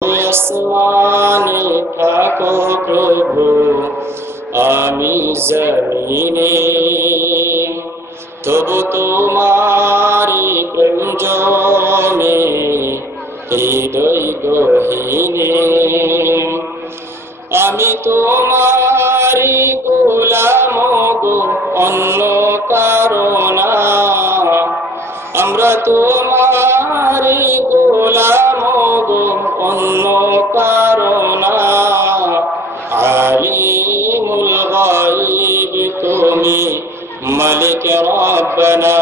আসমানে থাকো প্রভু, আমি জমিনে, তবু তোমারি প্রেম জমে হৃদয় গহীনে। আমি তোমারি গোলাম গো, অন্য কারো না। আমরা তোমারি গোলাম গো, অন্য কারো না। আলিমুল গায়ব তুমি, মালিক রব্বানা।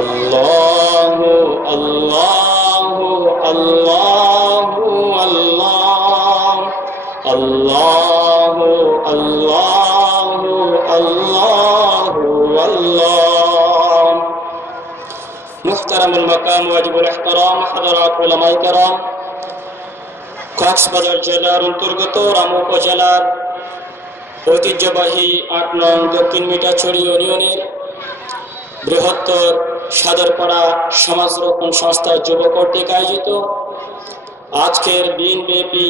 আল্লাহু আল্লাহু আল্লাহু আল্লাহ, আল্লাহু আল্লাহু আল্লাহু আল্লাহ। মুহতারামুল মাকাম ওয়াজিবুল ইহতারাম, হাযরাত উলামায়ে কেরাম, কক্সবাজার জেলার অন্তর্গত রামু উপজেলার ঐতিহ্যবাহী ৮ নং দক্ষিণ মিঠাছড়ি ইউনিয়নের বৃহত্তর সাদরপাড়া সমাজ রক্ষণ সংস্থা যুব কর্তৃক আয়োজিত আজকের দিনব্যাপী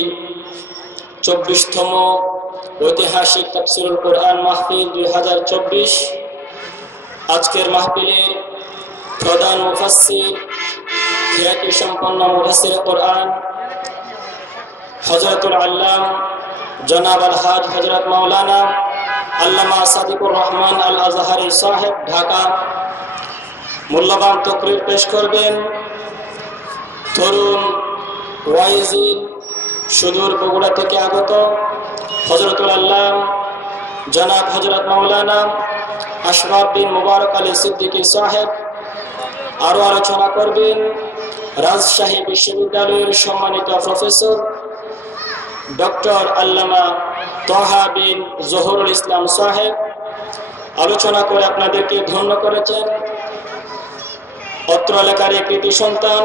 ২৪তম ঐতিহাসিক তাফসীরুল কোরআন মাহফিল ২০২৪। আজকের মাহফিলের প্রধান মুফাসসির, খ্যাতি সম্পন্ন মুফাসসির কোরআন হযরতুল আল্লাম জনাব আলহাজ হযরত মাওলানা আল্লামা সাদিকুর রহমান আল আজহারি সাহেব, ঢাকা। মূল্যবান তকরীর পেশ করবেন তরুণ ওয়াইজি, সুদূর বগুড়া থেকে আগত হযরতুল আল্লাম জনাব হযরত মাওলানা আশরাফ বিন মুবারক আলী সিদ্দিকী সাহেব। আরো আলোচনা করবেন রাজশাহী বিশ্ববিদ্যালয়ের সম্মানিত প্রফেসর ডক্টর আল্লামা তহা বিন জহুরুল ইসলাম সাহেব। আলোচনা করে আপনাদেরকে ধন্য করেছেন অত্র এলাকার কৃতি সন্তান,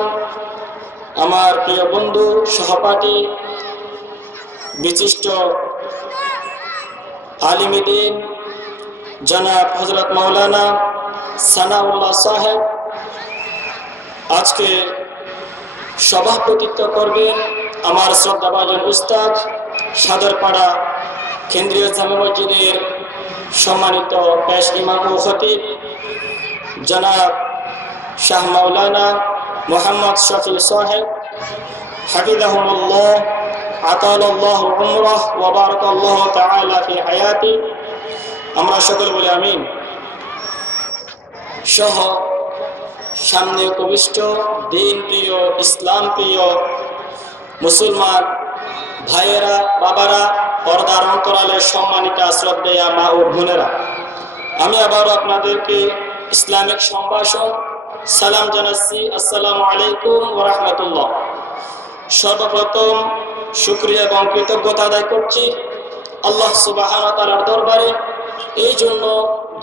আমার প্রিয় বন্ধু, সহপাঠী, বিশিষ্ট আলিমুদ্দিন জনাব হযরত মাওলানা সানাউল্লাহ সাহেব। আজকে সভাপতিত্ব করবেন আমার শ্রদ্ধাভাজন উস্তাদ, সাদরপাড়া কেন্দ্রীয় জামে মসজিদের সম্মানিত পেশ ইমাম ও খতিব জনাব শাহ মাওলানা মুহাম্মদ শফি সাহেব, হাফিজাহুমুল্লাহ, আতালাল্লাহু উমরাহ ওয়া বারাকাল্লাহু তাআলা ফি হায়াতি। আমরা সকলে বলি আমিন। সহ সামনে উপবিষ্ট দিন প্রিয়, ইসলাম প্রিয় মুসলমান ভাইয়েরা, বাবারা, পর্দার অন্তরালের সম্মানিতা শ্রদ্ধেয়া মা ও বোনেরা, আমি আবারও আপনাদেরকে ইসলামিক সম্ভাষণ সালাম জানাচ্ছি। আসসালামু আলাইকুম ওয়া রাহমাতুল্লাহ। সর্বপ্রথম শুকরিয়া এবং কৃতজ্ঞতা আদায় করছি আল্লাহ সুবহানাহু ওয়া তাআলার দরবারে, এই জন্য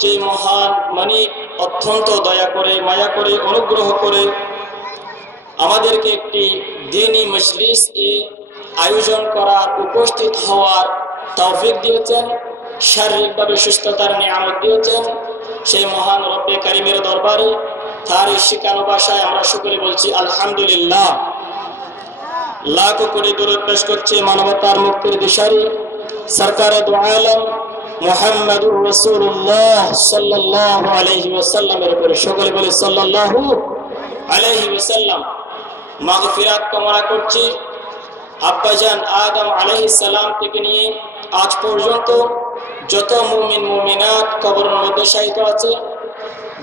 যে মহান মানিক অত্যন্ত দয়া করে, মায়া করে, অনুগ্রহ করে আমাদেরকে একটি দ্বীনি মজলিস আয়োজন করার, উপস্থিত হওয়ার তৌফিক দিয়েছেন, শারীরিকভাবে সুস্থতার নিয়ামত দিয়েছেন। সেই মহান রব্বে কারিমের দরবারে তার শিখানো ভাষায় আমরা সকলে বলছি আলহামদুলিল্লাহ। লাখ কোটি দরুদ পেশ করছি মানবতার মুক্তির দিশারি সরকারে দু আলম মুহাম্মদুর রাসূলুল্লাহ সাল্লাল্লাহু আলাইহি ওয়াসাল্লামের উপরে। সকলে বলি সাল্লাল্লাহু আলাইহি ওয়াসাল্লাম। মাগফিরাত কামনা করছি আব্বাজান আদম আলাইহিস সালাম থেকে নিয়ে আজ পর্যন্ত যত মুমিন মুমিনাত কবরের মধ্যে শায়িত আছে,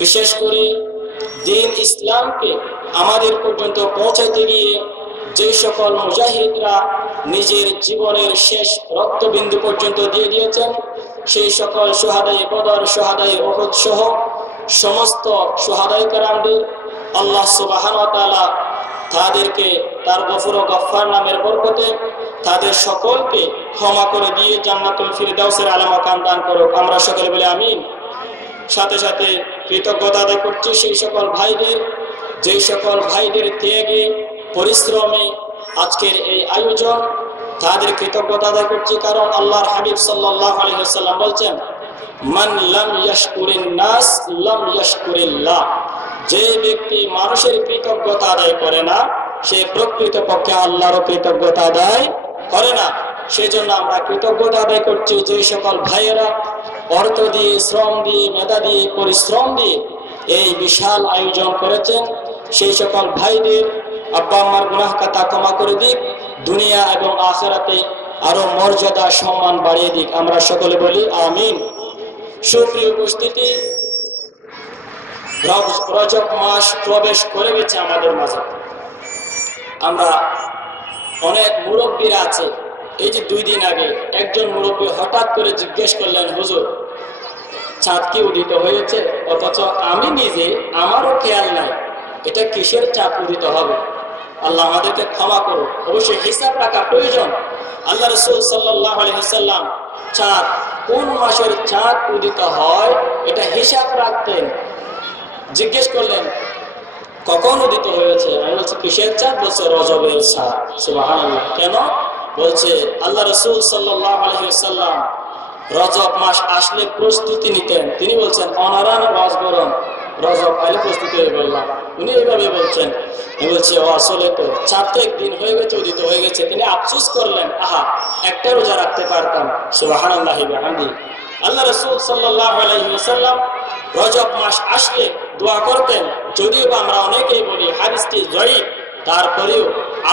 বিশেষ করে দ্বীন ইসলামকে আমাদের পর্যন্ত পৌঁছাতে গিয়ে যে সকল মুজাহিদরা নিজের জীবনের শেষ রক্তবিন্দু পর্যন্ত দিয়ে দিয়েছেন, সেই সকল শুহাদায়ে বদর, শুহাদায়ে উহুদ সহ সমস্ত শুহাদায়ে কেরামদের আল্লাহ সুবহানাহু ওয়া তাআলা তাদেরকে তার গফুর ও গফফার নামের বরকতে তাদের সকলকে ক্ষমা করে দিয়ে জান্নাতুল ফিরদাউসের আলা মাকাম দান করুক। আমরা সকলে বলি আমিন। সাথে সাথে কৃতজ্ঞতা আদায় করছি সেই সকল ভাইদের, যেই সকল ভাইদের ত্যাগে, পরিশ্রমে আজকের এই আয়োজন, তাদের কৃতজ্ঞতা আদায় করছি। কারণ আল্লাহর হাবিব সাল্লাল্লাহু আলাইহি ওয়াসাল্লাম বলছেন, মান লাম ইয়াশকুরিন নাস লাম ইয়াশকুরিল্লাহ। যে ব্যক্তি মানুষের কৃতজ্ঞতা আদায় করে না, সে প্রকৃত পক্ষে আল্লাহর কৃতজ্ঞতা আদায় করে না। সেজন্য আমরা কৃতজ্ঞতা আদায় করছি যে সকল ভাইয়েরা অর্থ দিয়ে, শ্রম দিয়ে, মেধা দিয়ে, পরিশ্রম দিয়ে এই বিশাল আয়োজন করেছেন। সেই সকল ভাইদের আব্বা আম্মার গুনাহ খাতা ক্ষমা করে দিক, দুনিয়া এবং আখিরাতে আরো মর্যাদা সম্মান বাড়িয়ে দিক। আমরা সকলে বলি আমিন। সুপ্রিয় উপস্থিতি, রজব মাস প্রবেশ করে গেছে আমাদের মাঝে। আমরা অনেক মুরব্বীরা আছে, এই যে 2 দিন আগে একজন মুরব্বী হঠাৎ করে জিজ্ঞেস করলেন, হুজুর চাঁদ কি উদিত হয়েছে? অথচ আমি নিজে আমারও খেয়াল নাই এটা কিসের চাঁদ উদিত হবে। আল্লাহ আমাদেরকে ক্ষমা করুন। অবশ্যই হিসাব রাখা প্রয়োজন। আল্লাহ রাসূল সাল্লাল্লাহু আলাইহি ওয়াসাল্লাম চাঁদ কোন মাসের চাঁদ উদিত হয় এটা হিসাব রাখতেন। জিজ্ঞেস করলেন কখন উদিত হয়েছে? আমি বলছি কিসের চাঁদ? বলছে রজবের চাঁদ। সুবহানাল্লাহ। কেন? বলছে আল্লাহ রাসূল সাল্লাল্লাহু আলাইহি ওয়াসাল্লাম রজব মাস আসলে প্রস্তুতি নিতেন। তিনি বলছেন অনারান রজগরম, রজব আইলে প্রস্তুতি হয়ে বললাম। উনি এইভাবে বলছেন। আমি বলছি ও আসলে তো চাঁদ তো একদিন হয়ে গেছে, উদিত হয়ে গেছে। তিনি আফসোস করলেন, আহা একটা রোজা রাখতে পারতাম। সুবহানাল্লাহি ওয়া বিহামদিহি। আল্লাহ রাসূল সাল্লাল্লাহু আলাইহি ওয়াসাল্লাম রজব মাস আসলে দোয়া করতেন। যদিও আমরা অনেকেই বলি হাদিসটি জয়ীফ, তারপরেও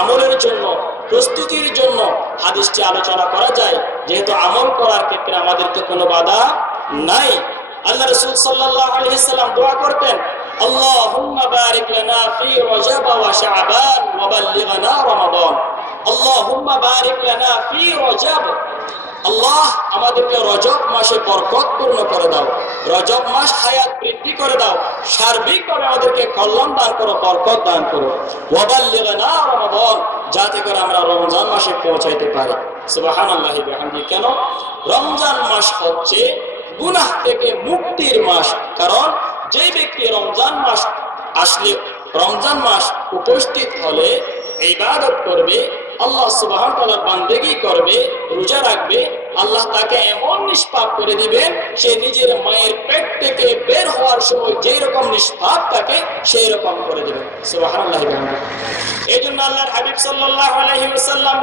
আমলের জন্য, প্রস্তুতির জন্য হাদিসটি আলোচনা করা যায়, যেহেতু আমল করার ক্ষেত্রে আমাদেরকে কোনো বাধা নাই। আল্লাহ রাসূল সাল্লাল্লাহু আলাইহি ওয়াসাল্লাম দোয়া করতেন, আল্লাহুম্মা বারিক লানা ফি রজব ওয়া শাবান ওয়া বাল্লিগনা রমাদান। আল্লাহুম্মা বারিক লানা ফি রজব। আল্লাহ আমাদেরকে রজব মাসে বরকতপূর্ণ করে দাও, রজব মাস হায়াত বৃদ্ধি করে দাও, সার্বিকভাবে আমাদেরকে কল্যাণ দান করো, বরকত দান করো। ওয়া বাল্লিগনা রমাদান, যাতে করে আমরা রমজান মাসে পৌঁছাইতে পারি। সুবহানাল্লাহি ওয়া বিহামদিহি। কেন? রমজান মাস হচ্ছে গুনাহ থেকে মুক্তির মাস। কারণ যে ব্যক্তি রমজান মাস আসলে, রমজান মাস উপস্থিত হলে ইবাদত করবে, আল্লাহ সুবহানাহু ওয়া তাআলার বান্দেগি করবে, রোজা রাখবে, আল্লাহ তাকে এমন নিষ্পাপ করে দিবেন, সে নিজের মায়ের পেট থেকে বের হওয়ার সময় যেই রকম নিষ্পাপ থাকে সেই রকম করে দিবেন। সুবহানাল্লাহি ওয়া বিহামদিহি। এইজন্য আল্লাহর হাবিব সাল্লাল্লাহু আলাইহি ওয়াসাল্লাম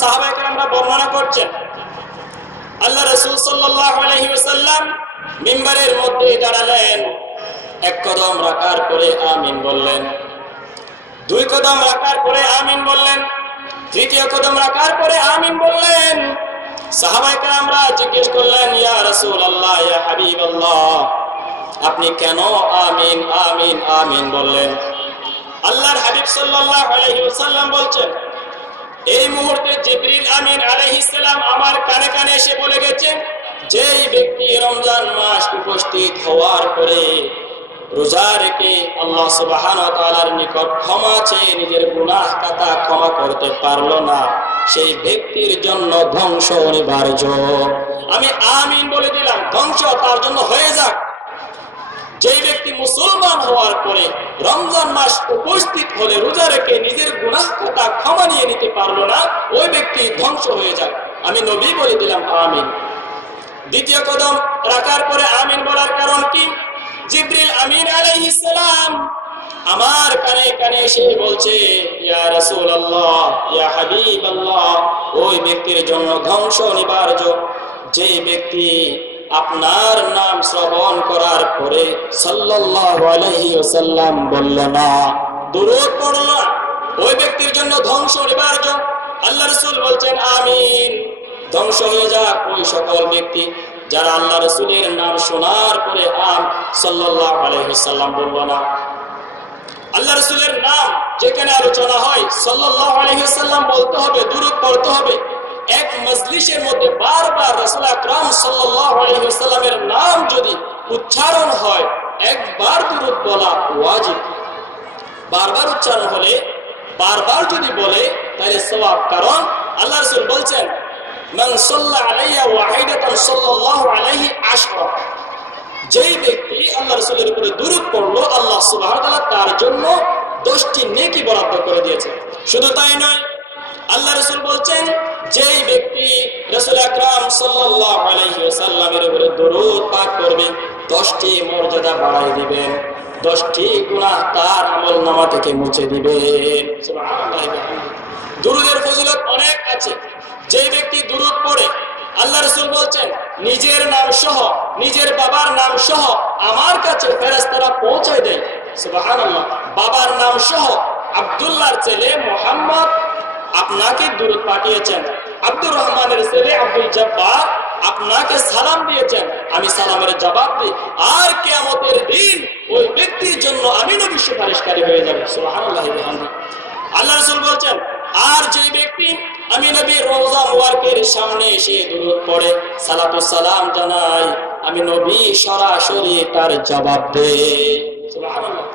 সাহাবায়ে কেরামরা বর্ণনা করছেন, আল্লাহ রাসূল সাল্লাল্লাহু আলাইহি ওয়াসাল্লাম মিম্বারের মধ্যে দাঁড়ালেন, 1 কদম রাখার পরে আমিন বললেন, 2 কদম রাখার পরে আমিন বললেন, 3য় কদম রাখার পরে আমিন বললেন। সাহাবায়ে কেরামরা জিজ্ঞেস করলেন, ইয়া রাসূলুল্লাহ, ইয়া হাবিবাল্লাহ, আপনি কেন আমিন আমিন আমিন বললেন? আল্লাহর হাবিব সাল্লাল্লাহু আলাইহি ওয়াসাল্লাম বলছেন, এই মুহূর্তে জিবরিল আমিন আলাইহিস সালাম আমার কানে কানে এসে বলে গেছেন, যেই ব্যক্তি রমজান মাস উপস্থিত হওয়ার পরে রোজা রেখে আল্লাহ সুবহানাহু ওয়া তাআলার নিকট ক্ষমা চেয়ে নিজের গুনাহ খাতা ক্ষমা করতে পারলো না, সেই ব্যক্তির জন্য ধ্বংস অনিবার্য। আমি আমিন বলে দিলাম, ধ্বংস তার জন্য হয়ে যাক। যেই ব্যক্তি মুসলমান হওয়ার পরে রমজান মাস উপস্থিত হলে রোজা রেখে নিজের গুনাহ খাতা ক্ষমা নিয়ে নিতে পারলো না, ওই ব্যক্তি ধ্বংস হয়ে যাক। আমি নবী বলে দিলাম আমিন। 2য় কদম রাখার পরে আমিন বলার কারণ কি? জিবরিল আমিন আলাইহিস সালাম আমার কানে কানে এসে বলছে, ইয়া রাসূলুল্লাহ, ইয়া হাবিবাল্লাহ, ওই ব্যক্তির জন্য ধ্বংস অনিবার্য যে ব্যক্তি আপনার নাম শ্রবণ করার পরে সাল্লাল্লাহু আলাইহি ওয়াসাল্লাম বলল না, দুরূদ পড়ল না, ওই ব্যক্তির জন্য ধ্বংস অনিবার্য। আল্লাহ রাসূল বলছেন আমিন। ধ্বংস হয়ে যাক ওই সকল ব্যক্তি যারা আল্লাহ রাসূলের নাম শোনার পরে সাল্লাল্লাহু আলাইহি ওয়াসাল্লাম বলল না। আল্লাহ রাসূলের নাম যেখানে আলোচনা হয় সাল্লাল্লাহু আলাইহি ওয়াসাল্লাম বলতে হবে, দুরূদ পড়তে হবে। এক মজলিসের মধ্যে বারবার রাসূল আকরাম সাল্লাল্লাহু আলাইহি ওয়াসাল্লামের নাম যদি উচ্চারণ হয়, একবার দুরূদ বলা ওয়াজিব। বারবার উচ্চারণ হলে, বারবার যদি বলে তাহলে সওয়াব। কারণ আল্লাহ রাসূল বলছেন, মান সাল্লা আলাইয়া ওয়াহিদাতান সাল্লাল্লাহু আলাইহি আশরা। যেই ব্যক্তি আল্লাহ রাসূলের উপরে দুরূদ পড়লো, আল্লাহ সুবহানাহু ওয়া তাআলা তার জন্য 10টি নেকি বরাদ্দ করে দিয়েছে। শুধু তাই নয়, আল্লাহ রাসূল বলছেন, যেই ব্যক্তি রাসূল আকরাম সাল্লাল্লাহু আলাইহি ওয়াসাল্লামের উপরে দুরূদ পাঠ করবে 10টি মর্যাদা বাড়াই দিবেন। 10টি গুনাহ তার আমলনামা থেকে মুছে দিবেন। সুবহানাল্লাহ। দুরূদের ফজিলত অনেক আছে। যে ব্যক্তি দুরূদ পড়ে, আল্লাহ রাসূল বলছেন নিজের নাম সহ, নিজের বাবার নাম সহ আমার কাছে ফেরেশতারা পৌঁছায় দেয়। সুবহানাল্লাহ। বাবার নাম সহ আব্দুল্লাহর ছেলে মুহাম্মদ আপনাকে দুরূদ পাঠিয়েছেন, আব্দুর রহমানের ছেলে আব্দুল জব্বার আপনাকে সালাম দিয়েছেন, আমি সালামের জবাব দিই, আর কিয়ামতের দিন ওই ব্যক্তির জন্য আমি নবী সুপারিশকারী হয়ে যাব। সুবহানাল্লাহ। আল্লাহ রাসূল বলছেন আর যে ব্যক্তি আমি নবীর রওজা মুবারকের সামনে এসে দুরূদ পড়ে সালাতু সালাম জানাই, আমি নবী সরাসরি তার জবাব দেই। সুবহানাল্লাহ।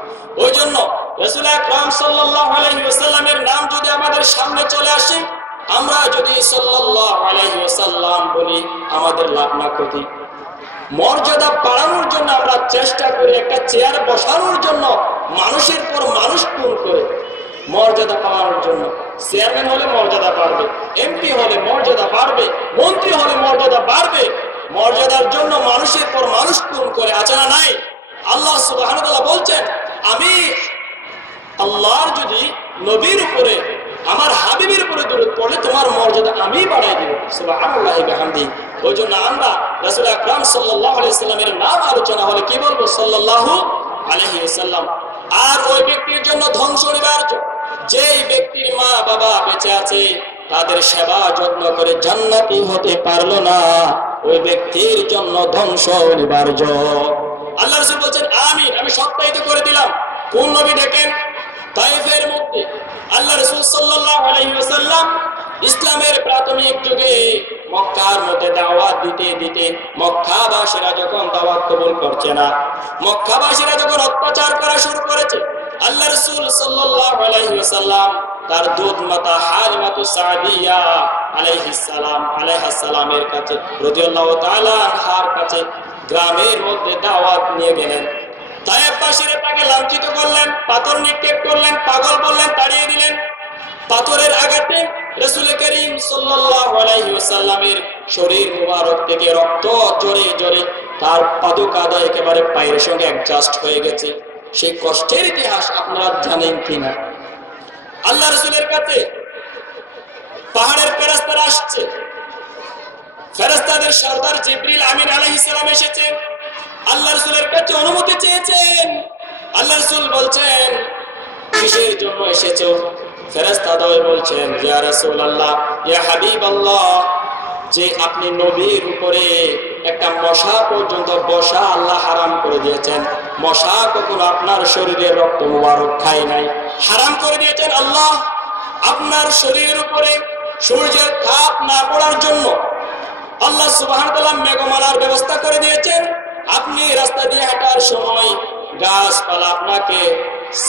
ওই জন্য রাসূল আকরাম সাল্লাল্লাহু আলাইহি ওয়াসাল্লামের নাম যদি আমাদের সামনে চলে আসে, আমরা যদি সাল্লাল্লাহু আলাইহি ওয়াসাল্লাম বলি আমাদের লাভ না ক্ষতি। মর্যাদা বাড়ানোর জন্য আমরা চেষ্টা করি, একটা চেয়ার বসানোর জন্য মানুষের পর মানুষ খুন করে মর্যাদা পাওয়ার জন্য। চেয়ারম্যান হলে মর্যাদা বাড়বে, এমপি হলে মর্যাদা বাড়বে, মন্ত্রী হলে মর্যাদা বাড়বে। মর্যাদার জন্য মানুষের পর মানুষ খুন করে, আছে না নাই? আল্লাহ সুবহানাহু ওয়া তাআলা বলছেন আমি আল্লাহর যদি নবীর উপরে আমার হাবিবের উপরে দুরূদ পড়লে তোমার মর্যাদা আমি বাড়াই দেব। সুবহানাল্লাহি ওয়া বিহামদিহি। ওই জন্য আমরা রাসূল আকরাম সাল্লাল্লাহু আলাইহি ওয়াসাল্লামের নাম আলোচনা হলে কি বলবো? সাল্লাল্লাহু আলাইহি ওয়াসাল্লাম। আর ওই ব্যক্তির জন্য ধ্বংস অনিবার্য, যেই ব্যক্তির মা বাবা বেঁচে আছে তাদের সেবা যত্ন করে জান্নাতি হতে পারলো না, ওই ব্যক্তির জন্য ধ্বংস অনিবার্য। আল্লাহ রাসূল বলছেন আমিন, আমি সত্যায়িত করে দিলাম। কোন নবী দেখেন? তায়েফের মধ্যে আল্লাহ রাসূল সাল্লাল্লাহু আলাইহি ওয়াসাল্লাম ইসলামের প্রাথমিক যুগে মক্কার মধ্যে দাওয়াত দিতে দিতে মক্কাবাসীরা যখন দাওয়াত কবুল করছে না, মক্কাবাসীরা যখন অত্যাচার করা শুরু করেছে, আল্লাহ রাসূল সাল্লাল্লাহু আলাইহি ওয়াসাল্লাম তার দুধ মাতা হালিমাতু সাদিয়া আলাইহিস সালামের কাছে রাদিয়াল্লাহু তাআলা আনহার কাছে গ্রামের মধ্যে দাওয়াত নিয়ে গেলেন। তায়েফবাসীরা তাকে লাঞ্ছিত করলেন, পাথর নিক্ষেপ করলেন, পাগল বললেন, তাড়িয়ে দিলেন। পাথরের আঘাতে রাসূল করিম সাল্লাল্লাহু আলাইহি ওয়াসাল্লামের শরীর মুবারক থেকে রক্ত ঝরে ঝরে তার পাদুকাদা একেবারে পায়ের সঙ্গে অ্যাডজাস্ট হয়ে গেছে। সেই কষ্টের ইতিহাস আপনারা জানেন কিনা? আল্লাহ রাসূলের কাছে পাহাড়ের ফেরেশতারা আসছে, ফেরেশতাদের সরদার জিবরিল আমিন আলাইহিস সালাম এসেছেন, আল্লাহ রাসূলের কাছে অনুমতি চেয়েছেন। আল্লাহ রাসূল বলছেন কিসের জন্য এসেছো? ফেরেশতাদ্বয় বলছেন ইয়া রাসূলুল্লাহ, ইয়া হাবিবাল্লাহ, যে আপনি নবীর উপরে একটা মশা পর্যন্ত বসা আল্লাহ হারাম করে দিয়েছেন। মশা কখনো আপনার শরীরের রক্ত মুবারক খায় নাই, হারাম করে দিয়েছেন আল্লাহ। আপনার শরীরের উপরে সূর্যের তাপ না পড়ার জন্য আল্লাহ সুবহানাহু ওয়া তাআলা মেঘমালার ব্যবস্থা করে দিয়েছেন। আপনি রাস্তা দিয়ে হাঁটার সময় গাছপালা আপনাকে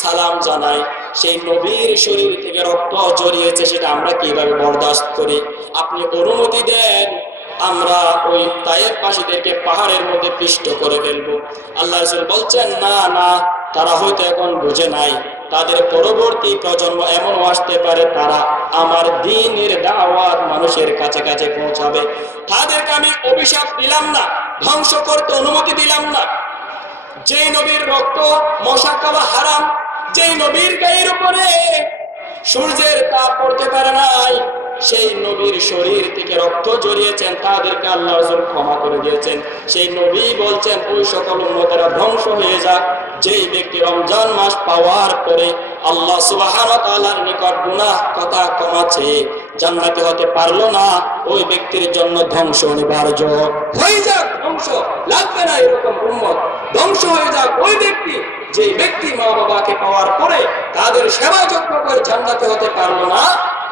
সালাম জানায়, সেই নবীর শরীর থেকে রক্ত জড়িয়েছে, সেটা আমরা কিভাবে বরদাস্ত করি? আপনি অনুমতি দেন, আমরা ওই তায়েফবাসীদেরকে পাহাড়ের মধ্যে পিষ্ট করে ফেলবো। আল্লাহ রাসূল বলছেন না না, তারা হয়তো এখন বুঝে নাই, তাদের পরবর্তী প্রজন্ম এমন আসতে পারে তারা আমার দ্বীনের দাওয়াত মানুষের কাছে কাছে পৌঁছাবে। তাদেরকে আমি অভিশাপ দিলাম না, ধ্বংস করতে অনুমতি দিলাম না। যেই নবীর রক্ত মশা খাওয়া হারাম, যেই নবীর গায়ের উপরে সূর্যের তাপ পড়তে পারে নাই, সেই নবীর শরীর থেকে রক্ত জড়িয়েছেন, তাদেরকে আল্লাহ রাসূল ক্ষমা করে দিয়েছেন। সেই নবী বলছেন ওই সকল উম্মতেরা ধ্বংস হয়ে যাক যেই ব্যক্তি রমজান মাস পাওয়ার পরে আল্লাহ সুবহানাহু ওয়া তাআলার নিকট গুনাহ কথা ক্ষমাছে জান্নাতি হতে পারলো না, ওই ব্যক্তির জন্য ধ্বংস অনিবার্য। হয়ে যাক ধ্বংস, লাগবে না এরকম উম্মত। ধ্বংস হয়ে যাক ওই ব্যক্তি যে ব্যক্তি মা বাবাকে পাওয়ার পরে তাদের সেবা যত্ন করে জান্নাতি হতে পারলো না,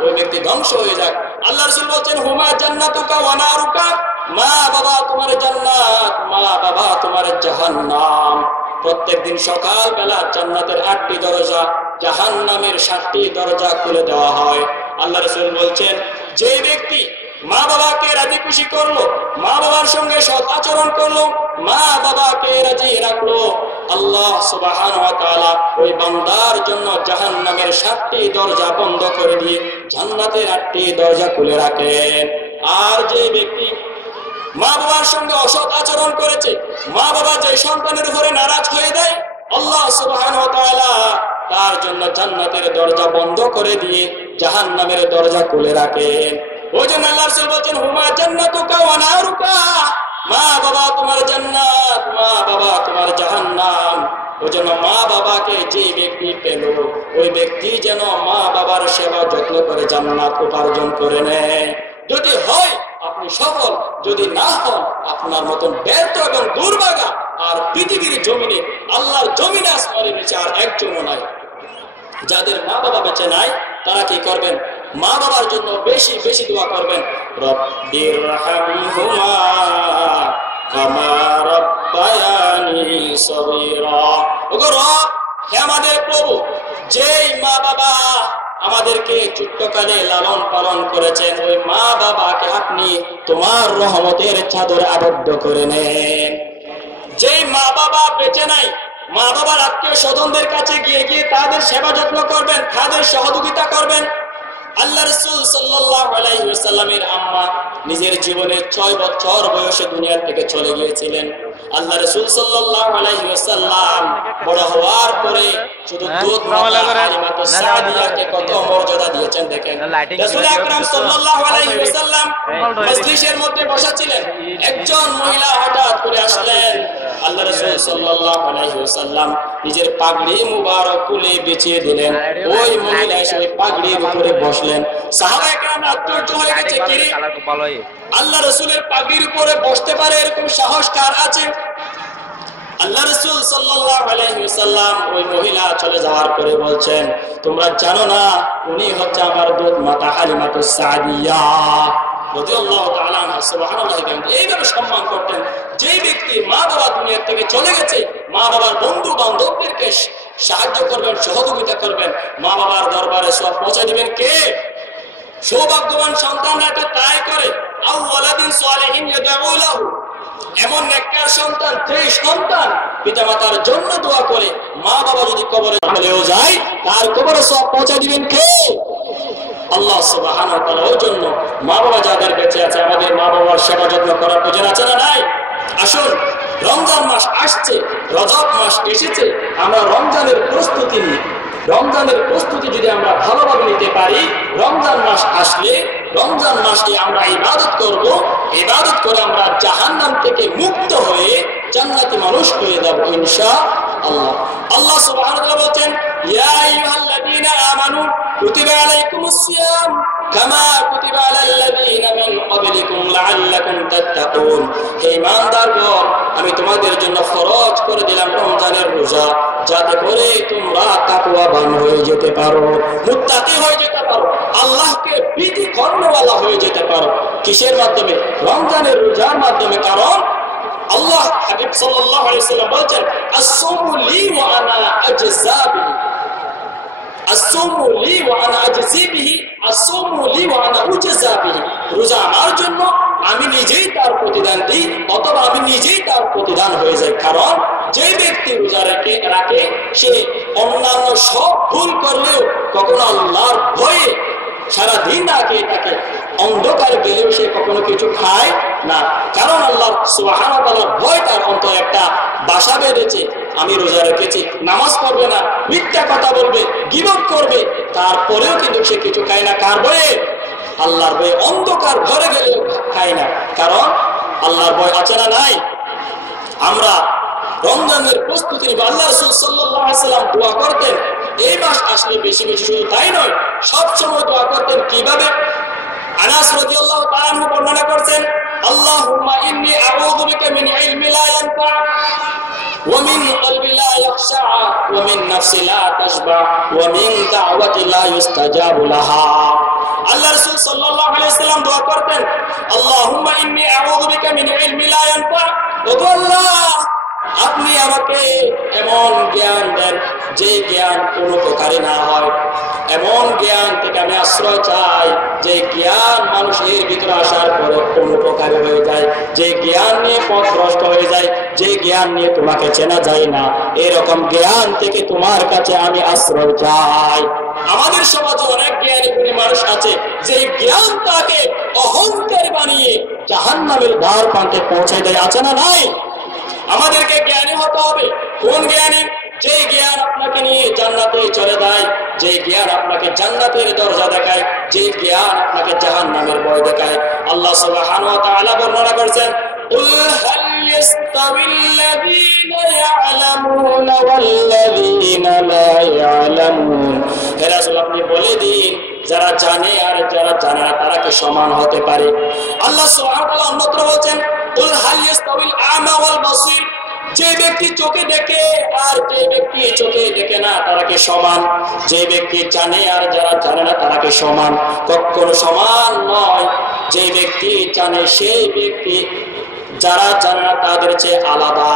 ওই ব্যক্তি ধ্বংস হয়ে যাক। আল্লাহ রাসূল বলেন হুমা জান্নাতুকা ওয়া নারুকা, মা বাবা তোমার জান্নাত, মা বাবা তোমার জাহান্নাম। প্রত্যেকদিন সকাল বেলা জান্নাতের 8টি দরজা, জাহান্নামের 7টি দরজা খুলে দেওয়া হয়। আল্লাহ রাসূল বলছেন যে ব্যক্তি মা বাবাকে রাজি খুশি করলো, মা বাবার সঙ্গে সৎ আচরণ করলো, মা বাবাকে রাজি রাখলো, আল্লাহ সুবহানাহু ওয়া তাআলা ওই বান্দার জন্য জাহান্নামের 7টি দরজা বন্ধ করে দিয়ে জান্নাতের 8টি দরজা খুলে রাখেন। আর যে ব্যক্তি মা বাবার সঙ্গে অসৎ আচরণ করেছে, মা বাবা যে সন্তানের উপরে নারাজ হয়ে দেয়, আল্লাহ সুবহানাহু ওয়া তাআলা তার জন্য জান্নাতের দরজা বন্ধ করে দিয়ে জাহান্নামের দরজা খুলে রাখেন। ওই জন্য আল্লাহ রাসূল বলেন, হুমা জান্নাতুকা ওয়া নারুকা, মা বাবা তোমার জান্নাত, মা বাবা তোমার জাহান্নাম। ওই জন্য মা বাবাকে যে ব্যক্তি পেল, ওই ব্যক্তি যেন মা বাবার সেবা যত্ন করে জান্নাত উপার্জন করে নেয়। যদি হয় আপনি সফল, যদি না হন আপনার মতন ব্যর্থ এবং দুর্ভাগা আর পৃথিবীর জমিনে, আল্লাহর জমিনে আসমানের নিচে আর একজনও নাই। যাদের মা বাবা বেঁচে নাই তারা কি করবেন? মা বাবার জন্য বেশি বেশি দোয়া করবেন। রব্বিরহামহুমা কামা রাব্বায়ানি সগীরা। ওগো রব, হে আমাদের প্রভু, যেই মা বাবা আমাদেরকে ছোট্টকালে লালন পালন করেছেন, ওই মা বাবাকে আপনি তোমার রহমতের চাদরে আবদ্ধ করে নেন। যেই মা বাবা বেঁচে নাই, মা বাবার আত্মীয় স্বজনদের কাছে গিয়ে গিয়ে তাদের সেবা যত্ন করবেন, তাদের সহযোগিতা করবেন। আল্লাহ রাসূল সাল্লাল্লাহু আলাইহি ওয়াসাল্লামের আম্মা নিজের জীবনে 6 বছর বয়সে দুনিয়া থেকে চলে গিয়েছিলেন। আল্লাহ রাসূল সাল্লাল্লাহু আলাইহি ওয়াসাল্লাম বড় হওয়ার পরে শুধু দুধ মাতা হালিমাতুস সাদিয়াকে কত মর্যাদা দিয়েছেন দেখেন। রাসূল আকরাম সাল্লাল্লাহু আলাইহি ওয়াসাল্লাম মজলিসের মধ্যে বসা ছিলেন, একজন মহিলা হঠাৎ করে আসলেন। আল্লাহ রাসূল সাল্লাল্লাহু আলাইহি ওয়াসাল্লাম নিজের পাগড়ি মুবারক খুলে বিছিয়ে দিলেন। ওই মহিলা এসে পাগড়ির উপরে বসলেন। সাহাবায়ে কেরাম আশ্চর্য হয়ে গেছে, কি রে, আল্লাহ রাসূলের পাগড়ির উপরে বসতে পারে এরকম সাহস কার আছে? আল্লাহ রাসূল সাল্লাল্লাহু আলাইহি ওয়াসাল্লাম ওই মহিলা চলে যাওয়ার পরে বলছেন, তোমরা জানো না উনি হচ্ছে আমার দুধ মাতা হালিমাতুস সাদিয়া রাদিয়াল্লাহু তাআলা আনহা। সুবহানাল্লাহ। এইভাবে সম্মান করতেন। যে ব্যক্তি মা বাবা দুনিয়া থেকে চলে গেছে, মা বাবার বন্ধু বান্ধবদেরকে সাহায্য করবেন, সহযোগিতা করবেন, মা বাবার দরবারে সব পৌঁছে দিবেন কে? সৌভাগ্যবান সন্তানরা তো তাই করে। আও ওয়ালাদিন সালিহিন ইয়াদউ লাহু, এমন নেককার সন্তান, যে সন্তান পিতামাতার জন্য দোয়া করে, মা বাবা যদি কবরে চলেও যায় তার কবরে সব পৌঁছে দিবেন কে? আল্লাহ সুবহানাহু ওয়া তাআলা। ওই জন্য মা বাবা যাদের বেঁচে আছে, আমাদের মা বাবার সেবা যত্ন করার প্রয়োজন আছে না নাই? আসুন, রমজান মাস আসছে, রজব মাস এসেছে, আমরা রমজানের প্রস্তুতি নিই। রমজানের প্রস্তুতি যদি আমরা ভালোভাবে নিতে পারি, রমজান মাস আসলে রমজান মাসে আমরা ইবাদত করব, ইবাদত করে আমরা জাহান্নাম থেকে মুক্ত হয়ে জান্নাতি মানুষ হয়ে যাব ইনশাআল্লাহ। আল্লাহ সুবহানাহু ওয়া তাআলা বলেন, ইয়া আইয়ুহাল্লাযীনা আমানু কুতিবা আলাইকুমুস সিয়াম কামা কুতিবা আলাল লাযীনা মিন ক্বাবলিকুম লাআল্লাকুম তাত্তাকুন। হে ঈমানদারগণ, আমি তোমাদের জন্য ফরজ করে দিলাম রমজানের রোজা, যাতে করে তোমরা তাকওয়াবান হয়ে যেতে পারো, মুত্তাকি হয়ে যেতে পারো, আল্লাহকে ভীতি করনেওয়ালা হয়ে যেতে পারো। কিসের মাধ্যমে? রমজানের রোজার মাধ্যমে। কারণ আল্লাহ হাবিব সাল্লাল্লাহু আলাইহি ওয়াসাল্লাম বলেছেন, আসসামু লি ওয়া আনা আজজা বিহি, আসসামু লি ওয়া আনা আজজি বিহি, আসসামু লি ওয়া আনা উজজা বিহি। রোজা আমার জন্য, আমি নিজেই তার প্রতিদান দিই, অথবা আমি নিজেই তার প্রতিদান হয়ে যাই। কারণ যে ব্যক্তি রোজা রাখে সে অন্যান্য সব ভুল করলেও কখনো আল্লাহর ভয়ে সারাদিন না খেয়ে থাকে, অন্ধকারে গেলেও সে কখনো কিছু খায় না। কারণ আল্লাহ সুবহানাহু ওয়া তাআলার ভয় তার অন্তরে একটা বাসা বেঁধেছে। আমি রোজা রেখেছি, নামাজ পড়বে না, মিথ্যা কথা বলবে, গীবত করবে, তারপরেও কিন্তু সে কিছু খায় না। কার ভয়ে? আল্লাহর ভয়ে। অন্ধকার ঘরে গেলেও খায় না, কারণ আল্লাহর ভয় আছে না নাই? আমরা রমজানের প্রস্তুতি নিব। আল্লাহ রাসূল সাল্লাল্লাহু আলাইহি ওয়াসাল্লাম দোয়া করতেন এই মাস আসলে বেশি বেশি, শুধু তাই নয়, সব সময় দোয়া করতেন। কিভাবে? আনাস রাদিয়াল্লাহু তাআলা আনহু বর্ণনা করছেন, আল্লাহুম্মা ইন্নী আউযু বিকা মিন ইলমি লা ইয়ানফা ওয়া মিন কলবি লা ইয়াখশা ওয়া মিন নাফসি লা তাশবা ওয়া মিন দাওয়াতি লা ইউস্তাজাবু লাহা। আল্লাহ রাসূল সাল্লাল্লাহু আলাইহি ওয়াসাল্লাম দোয়া করতেন, আল্লাহুম্মা ইন্নী আউযু বিকা মিন ইলমি লা ইয়ানফা, ওগো আল্লাহ, আপনি আমাকে এমন জ্ঞান দেন যে জ্ঞান কোনো প্রকারে না হয়। এমন জ্ঞান থেকে আমি আশ্রয় চাই যে জ্ঞান মানুষের ভিতরে আসার পরে কোনো প্রকারে হয়ে যায়, যে জ্ঞান নিয়ে পথ ভ্রষ্ট হয়ে যায়, যে জ্ঞান নিয়ে তোমাকে চেনা যায় না। এরকম জ্ঞান থেকে তোমার কাছে আমি আশ্রয় চাই। আমাদের সমাজে অনেক জ্ঞানী গুণী মানুষ আছে, যে জ্ঞান তাকে অহংকার বানিয়ে জাহান্নামের দ্বার প্রান্তে পৌঁছে দেয়। আছে না নাই? আমাদেরকে জ্ঞানী হতে হবে। কোন জ্ঞানী? যে জ্ঞান আপনাকে নিয়ে জান্নাতে চলে যায়, যে জ্ঞান আপনাকে জান্নাতের দরজা দেখায়, যে জ্ঞান আপনাকে জাহান্নামের ভয় দেখায়। আল্লাহ সুবহানাহু ওয়া তাআলা বর্ণনা করেছেন, قُلْ هَلْ يَسْتَوِي الَّذِينَ يَعْلَمُونَ وَالَّذِينَ لَا يَعْلَمُونَ। হে রাসূল, আপনি বলে দিন, যারা জানে আর যারা জানে না তারা কি সমান হতে পারে? আল্লাহ সুবহানাহু ওয়া তাআলা অন্যত্র বলেন, قُلْ هَلْ يَسْتَوِي الْأَعْمَى وَالْبَصِيرُ। যে ব্যক্তি চোখে দেখে আর যে ব্যক্তি চোখে দেখে না তারা কি সমান? যে ব্যক্তি জানে আর যারা জানে না তারা কি সমান? কখনো সমান নয়। যে ব্যক্তি জানে সেই ব্যক্তি যারা জানে না তাদের চেয়ে আলাদা।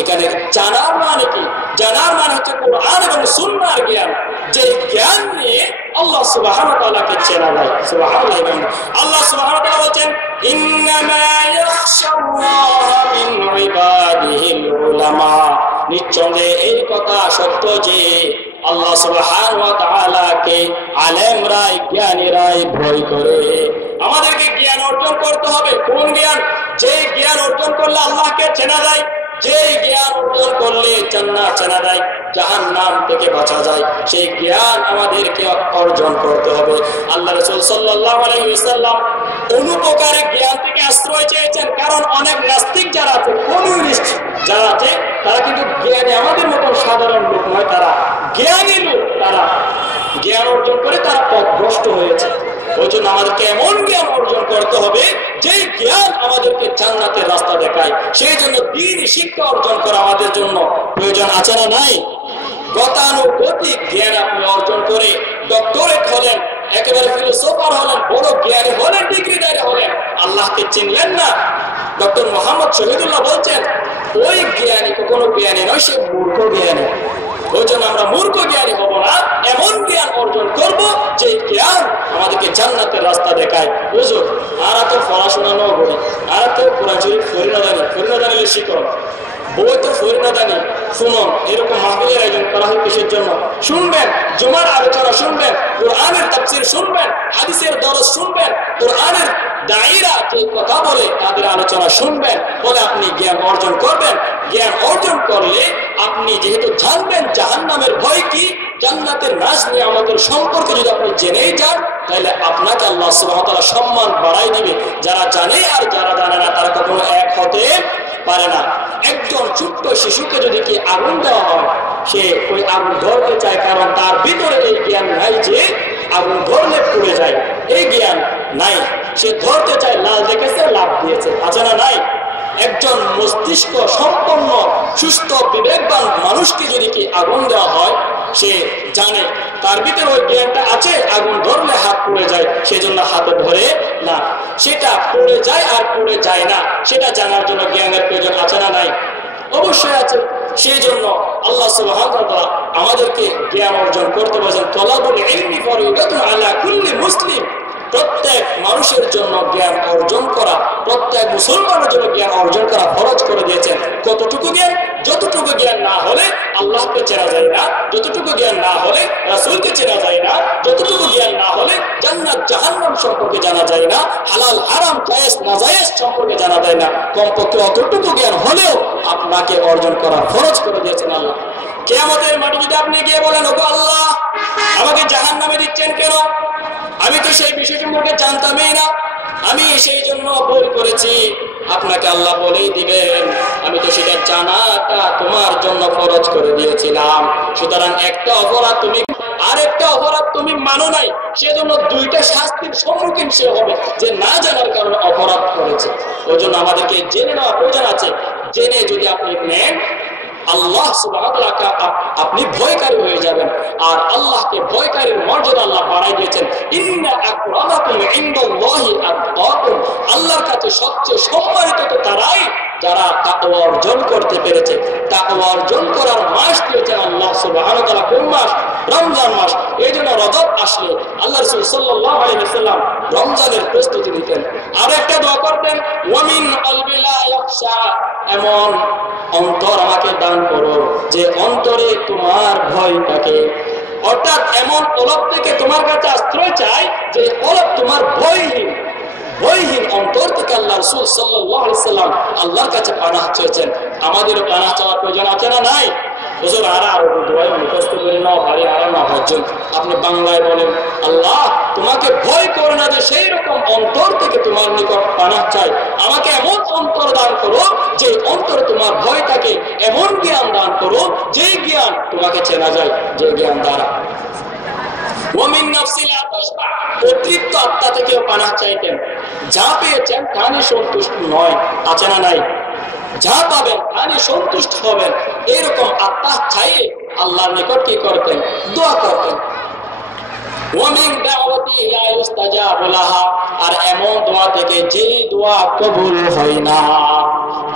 এখানে জানার মানে কি? জানার মানে হচ্ছে কোরআন এবং সুন্নাহর জ্ঞান। যে জ্ঞান নিয়ে আল্লাহ সুবহানাহু ওয়া তাআলাকে চেনা যায়। সুবহানাল্লাহ। আল্লাহ সুবহানাহু ওয়া তাআলা বলেন, ইন্নামা ইয়াখশাল্লাহা মিন ইবাদিহিল উলামা। নিঃসন্দেহে এই কথা সত্য যে আল্লাহ সুবহানাহু ওয়া তাআলাকে আলেমরাই জ্ঞানীরাই ভয় করে। আমাদেরকে জ্ঞান অর্জন করতে হবে। কোন জ্ঞান? যে জ্ঞান অর্জন করলে আল্লাহকে চেনা যায়, যে জ্ঞান অর্জন করলে জান্নাত চেনা যায়, জাহান্নাম থেকে বাঁচা যায়, সেই জ্ঞান আমাদেরকে অর্জন করতে হবে। আল্লাহ রাসূল সাল্লাল্লাহু আলাইহি ওয়াসাল্লাম অনুপকারী জ্ঞান থেকে আশ্রয় চেয়েছেন। কারণ অনেক নাস্তিক যারা আছে, কমিউনিস্ট যারা আছে, তারা কিন্তু জ্ঞানী আমাদের মতো সাধারণ লোক নয়, তারা জ্ঞানী লোক। তারা জ্ঞান অর্জন করে তারা পথভ্রষ্ট হয়েছে। ওই জন্য আমাদেরকে এমন জ্ঞান অর্জন করতে হবে যে জ্ঞান আমাদেরকে জান্নাতের রাস্তা দেখায়। সেই জন্য দ্বীনি শিক্ষা অর্জন করা আমাদের জন্য প্রয়োজন আছে না নাই? গতানুগতিক জ্ঞান আপনি অর্জন করে ডক্টরেট হলেন, একেবারে ফিলোসোফার হলেন, বড় জ্ঞানী হলেন, ডিগ্রিধারী হলেন, আল্লাহকে চিনলেন না। ডক্টর মোহাম্মদ শহীদুল্লাহ বলছেন, ওই জ্ঞানী কখনো জ্ঞানী নয়, সে মূর্খ জ্ঞানী। ওই জন্য আমরা মূর্খ জ্ঞানী হব না, এমন জ্ঞান অর্জন করব যে জ্ঞান আমাদেরকে জান্নাতের রাস্তা দেখায়। বুঝুন, আর তো পড়াশোনা নও করি, আর তো কোরআন শরীফ ফরিনাদানি শিখর, বই তো ফরিনাদানি শুনুন। এরকম মাহফিলের আয়োজন করা হয় কিসের জন্য? শুনবেন, জুমার আলোচনা শুনবেন, কোরআনের তাফসীর শুনবেন, হাদিসের দরস শুনবেন, কোরআনের দায়ীরা যে কথা বলে তাদের আলোচনা শুনবেন, বলে আপনি জ্ঞান অর্জন করবেন। জ্ঞান অর্জন করলে আপনি যেহেতু জানবেন জাহান্নামের ভয় কি, জান্নাতের নাজ নিয়ামতের সম্পর্কে যদি আপনি জেনেই যান, তাহলে আপনাকে আল্লাহ সুবহানাহু ওয়া তাআলা সম্মান বাড়াই দিবে। যারা জানে আর যারা জানে না তারা কখনো এক হতে পারে না। একজন ছোট্ট শিশুকে যদি কি আগুন দেওয়া হয়, সে ওই আগুন ধরতে চায়, কারণ তার ভিতরে এই জ্ঞান নাই যে আগুন ধরলে পুড়ে যায়, এই জ্ঞান নাই। সে ধরতে চায়, লাল দেখেছে, লাভ দিয়েছে, আছে না নাই? একজন মস্তিষ্ক সম্পন্ন সুস্থ বিবেকবান মানুষকে যদি কি আগুন দেওয়া হয়, সে জানে তার ভিতরে ওই জ্ঞানটা আছে, আগুন ধরলে হাত পুড়ে যায়, সেজন্য হাতে ধরে না। সেটা পুড়ে যায় আর পুড়ে যায় না, সেটা জানার জন্য জ্ঞানের প্রয়োজন আছে না নাই? অবশ্যই আছে। সেই জন্য আল্লাহ সুবহানাহু ওয়া তাআলা আমাদেরকে জ্ঞান অর্জন করতে বলেছেন, তলাবুল ইলমি ফরিদাতুন আলা কুল্লি মুসলিম। প্রত্যেক মানুষের জন্য জ্ঞান অর্জন করা, প্রত্যেক মুসলমানের জন্য জ্ঞান অর্জন করা ফরজ করে দিয়েছেন। কতটুকু জ্ঞান? যতটুকু জ্ঞান না হলে আল্লাহকে চেনা যায় না, যতটুকু জ্ঞান না হলে রাসূলকে চেনা যায় না, যতটুকু জ্ঞান না হলে জান্নাত জাহান্নাম সম্পর্কে জানা যায় না, হালাল হারাম জায়েজ নাজায়েজ সম্পর্কে জানা যায় না। কমপক্ষে অতটুকু জ্ঞান হলেও আপনাকে অর্জন করা ফরজ করে দিয়েছেন আল্লাহ। কিয়ামতের মাঠে যদি আপনি গিয়ে বলেন, ওগো আল্লাহ, আমাকে জাহান্নামে দিচ্ছেন কেন? আমি তো সেই বিষয় সম্পর্কে জানতামই না, আমি সেই জন্য ভুল করেছি। আপনাকে আল্লাহ বলেই দিবেন, আমি তো সেটা জানাটা তোমার জন্য ফরজ করে দিয়েছিলাম। সুতরাং একটা অপরাধ তুমি, আর একটা অপরাধ তুমি মানো নাই, সেজন্য দুইটা শাস্তির সম্মুখীন সে হবে যে না জানার কারণে অপরাধ করেছে। ওই জন্য আমাদেরকে জেনে নেওয়া প্রয়োজন আছে। জেনে যদি আপনি নেন, আল্লাহ সুবহানাহু ওয়া তাআলা আপনি ভয়কারী হয়ে যাবেন। আর আল্লাহকে ভয়কারীর মর্যাদা আল্লাহ বাড়াই দিয়েছেন। ইন্না আকরামাকুম ইনদাল্লাহি আতকাকুম। আল্লাহর কাছে সবচেয়ে সম্মানিত তো তারাই যারা তাকওয়া অর্জন করতে পেরেছে। তাকওয়া অর্জন করার মাস দিয়েছেন আল্লাহ সুবহানাহু ওয়া তাআলা। কোন মাস? রমজান মাস। এই জন্য রজব আসলে আল্লাহ রাসূল সাল্লাল্লাহু আলাইহি ওয়াসাল্লাম রমজানের প্রস্তুতি নিতেন। আর একটা দোয়া করতেন, ওয়া মিন কলবি লা ইয়াখশা। এমন অন্তর আমাকে দান করো যে অন্তরে তোমার ভয় থাকে। অর্থাৎ এমন কলব থেকে তোমার কাছে আশ্রয় চাই যে কলব তোমার ভয়হীন অন্তর থেকে আল্লাহ রাসূল সাল্লাল্লাহু আলাইহি ওয়াসাল্লাম আল্লাহর কাছে পানাহ চেয়েছেন। আমাদেরও পানাহ চাওয়ার প্রয়োজন আছে না নাই? হুজুর আরো দোয়া মুখস্থ করে নাও, ভারী আর না হজ্জন। আপনি বাংলায় বলেন, আল্লাহ তোমাকে ভয় করে না যে সেই রকম অন্তর থেকে তোমার নিকট পানাহ চাই, আমাকে এমন অন্তর দান করো যে অন্তর তোমার ভয় থাকে, এমন জ্ঞান দান করো যে জ্ঞান তোমাকে চেনা যায়, যে জ্ঞান দ্বারা অতিরিক্ত আত্মা থেকেও পানাহ চাইতেন। যা পেয়েছেন তা নিয়ে সন্তুষ্ট নয়, আছে না নাই? যা পাবেন তা নিয়ে সন্তুষ্ট হবেন, এরকম আত্মা চাইয়ে আল্লাহর নিকট কি করতেন? দোয়া করতেন। আর এমন দোয়া থেকে যে দোয়া কবুল হয় না,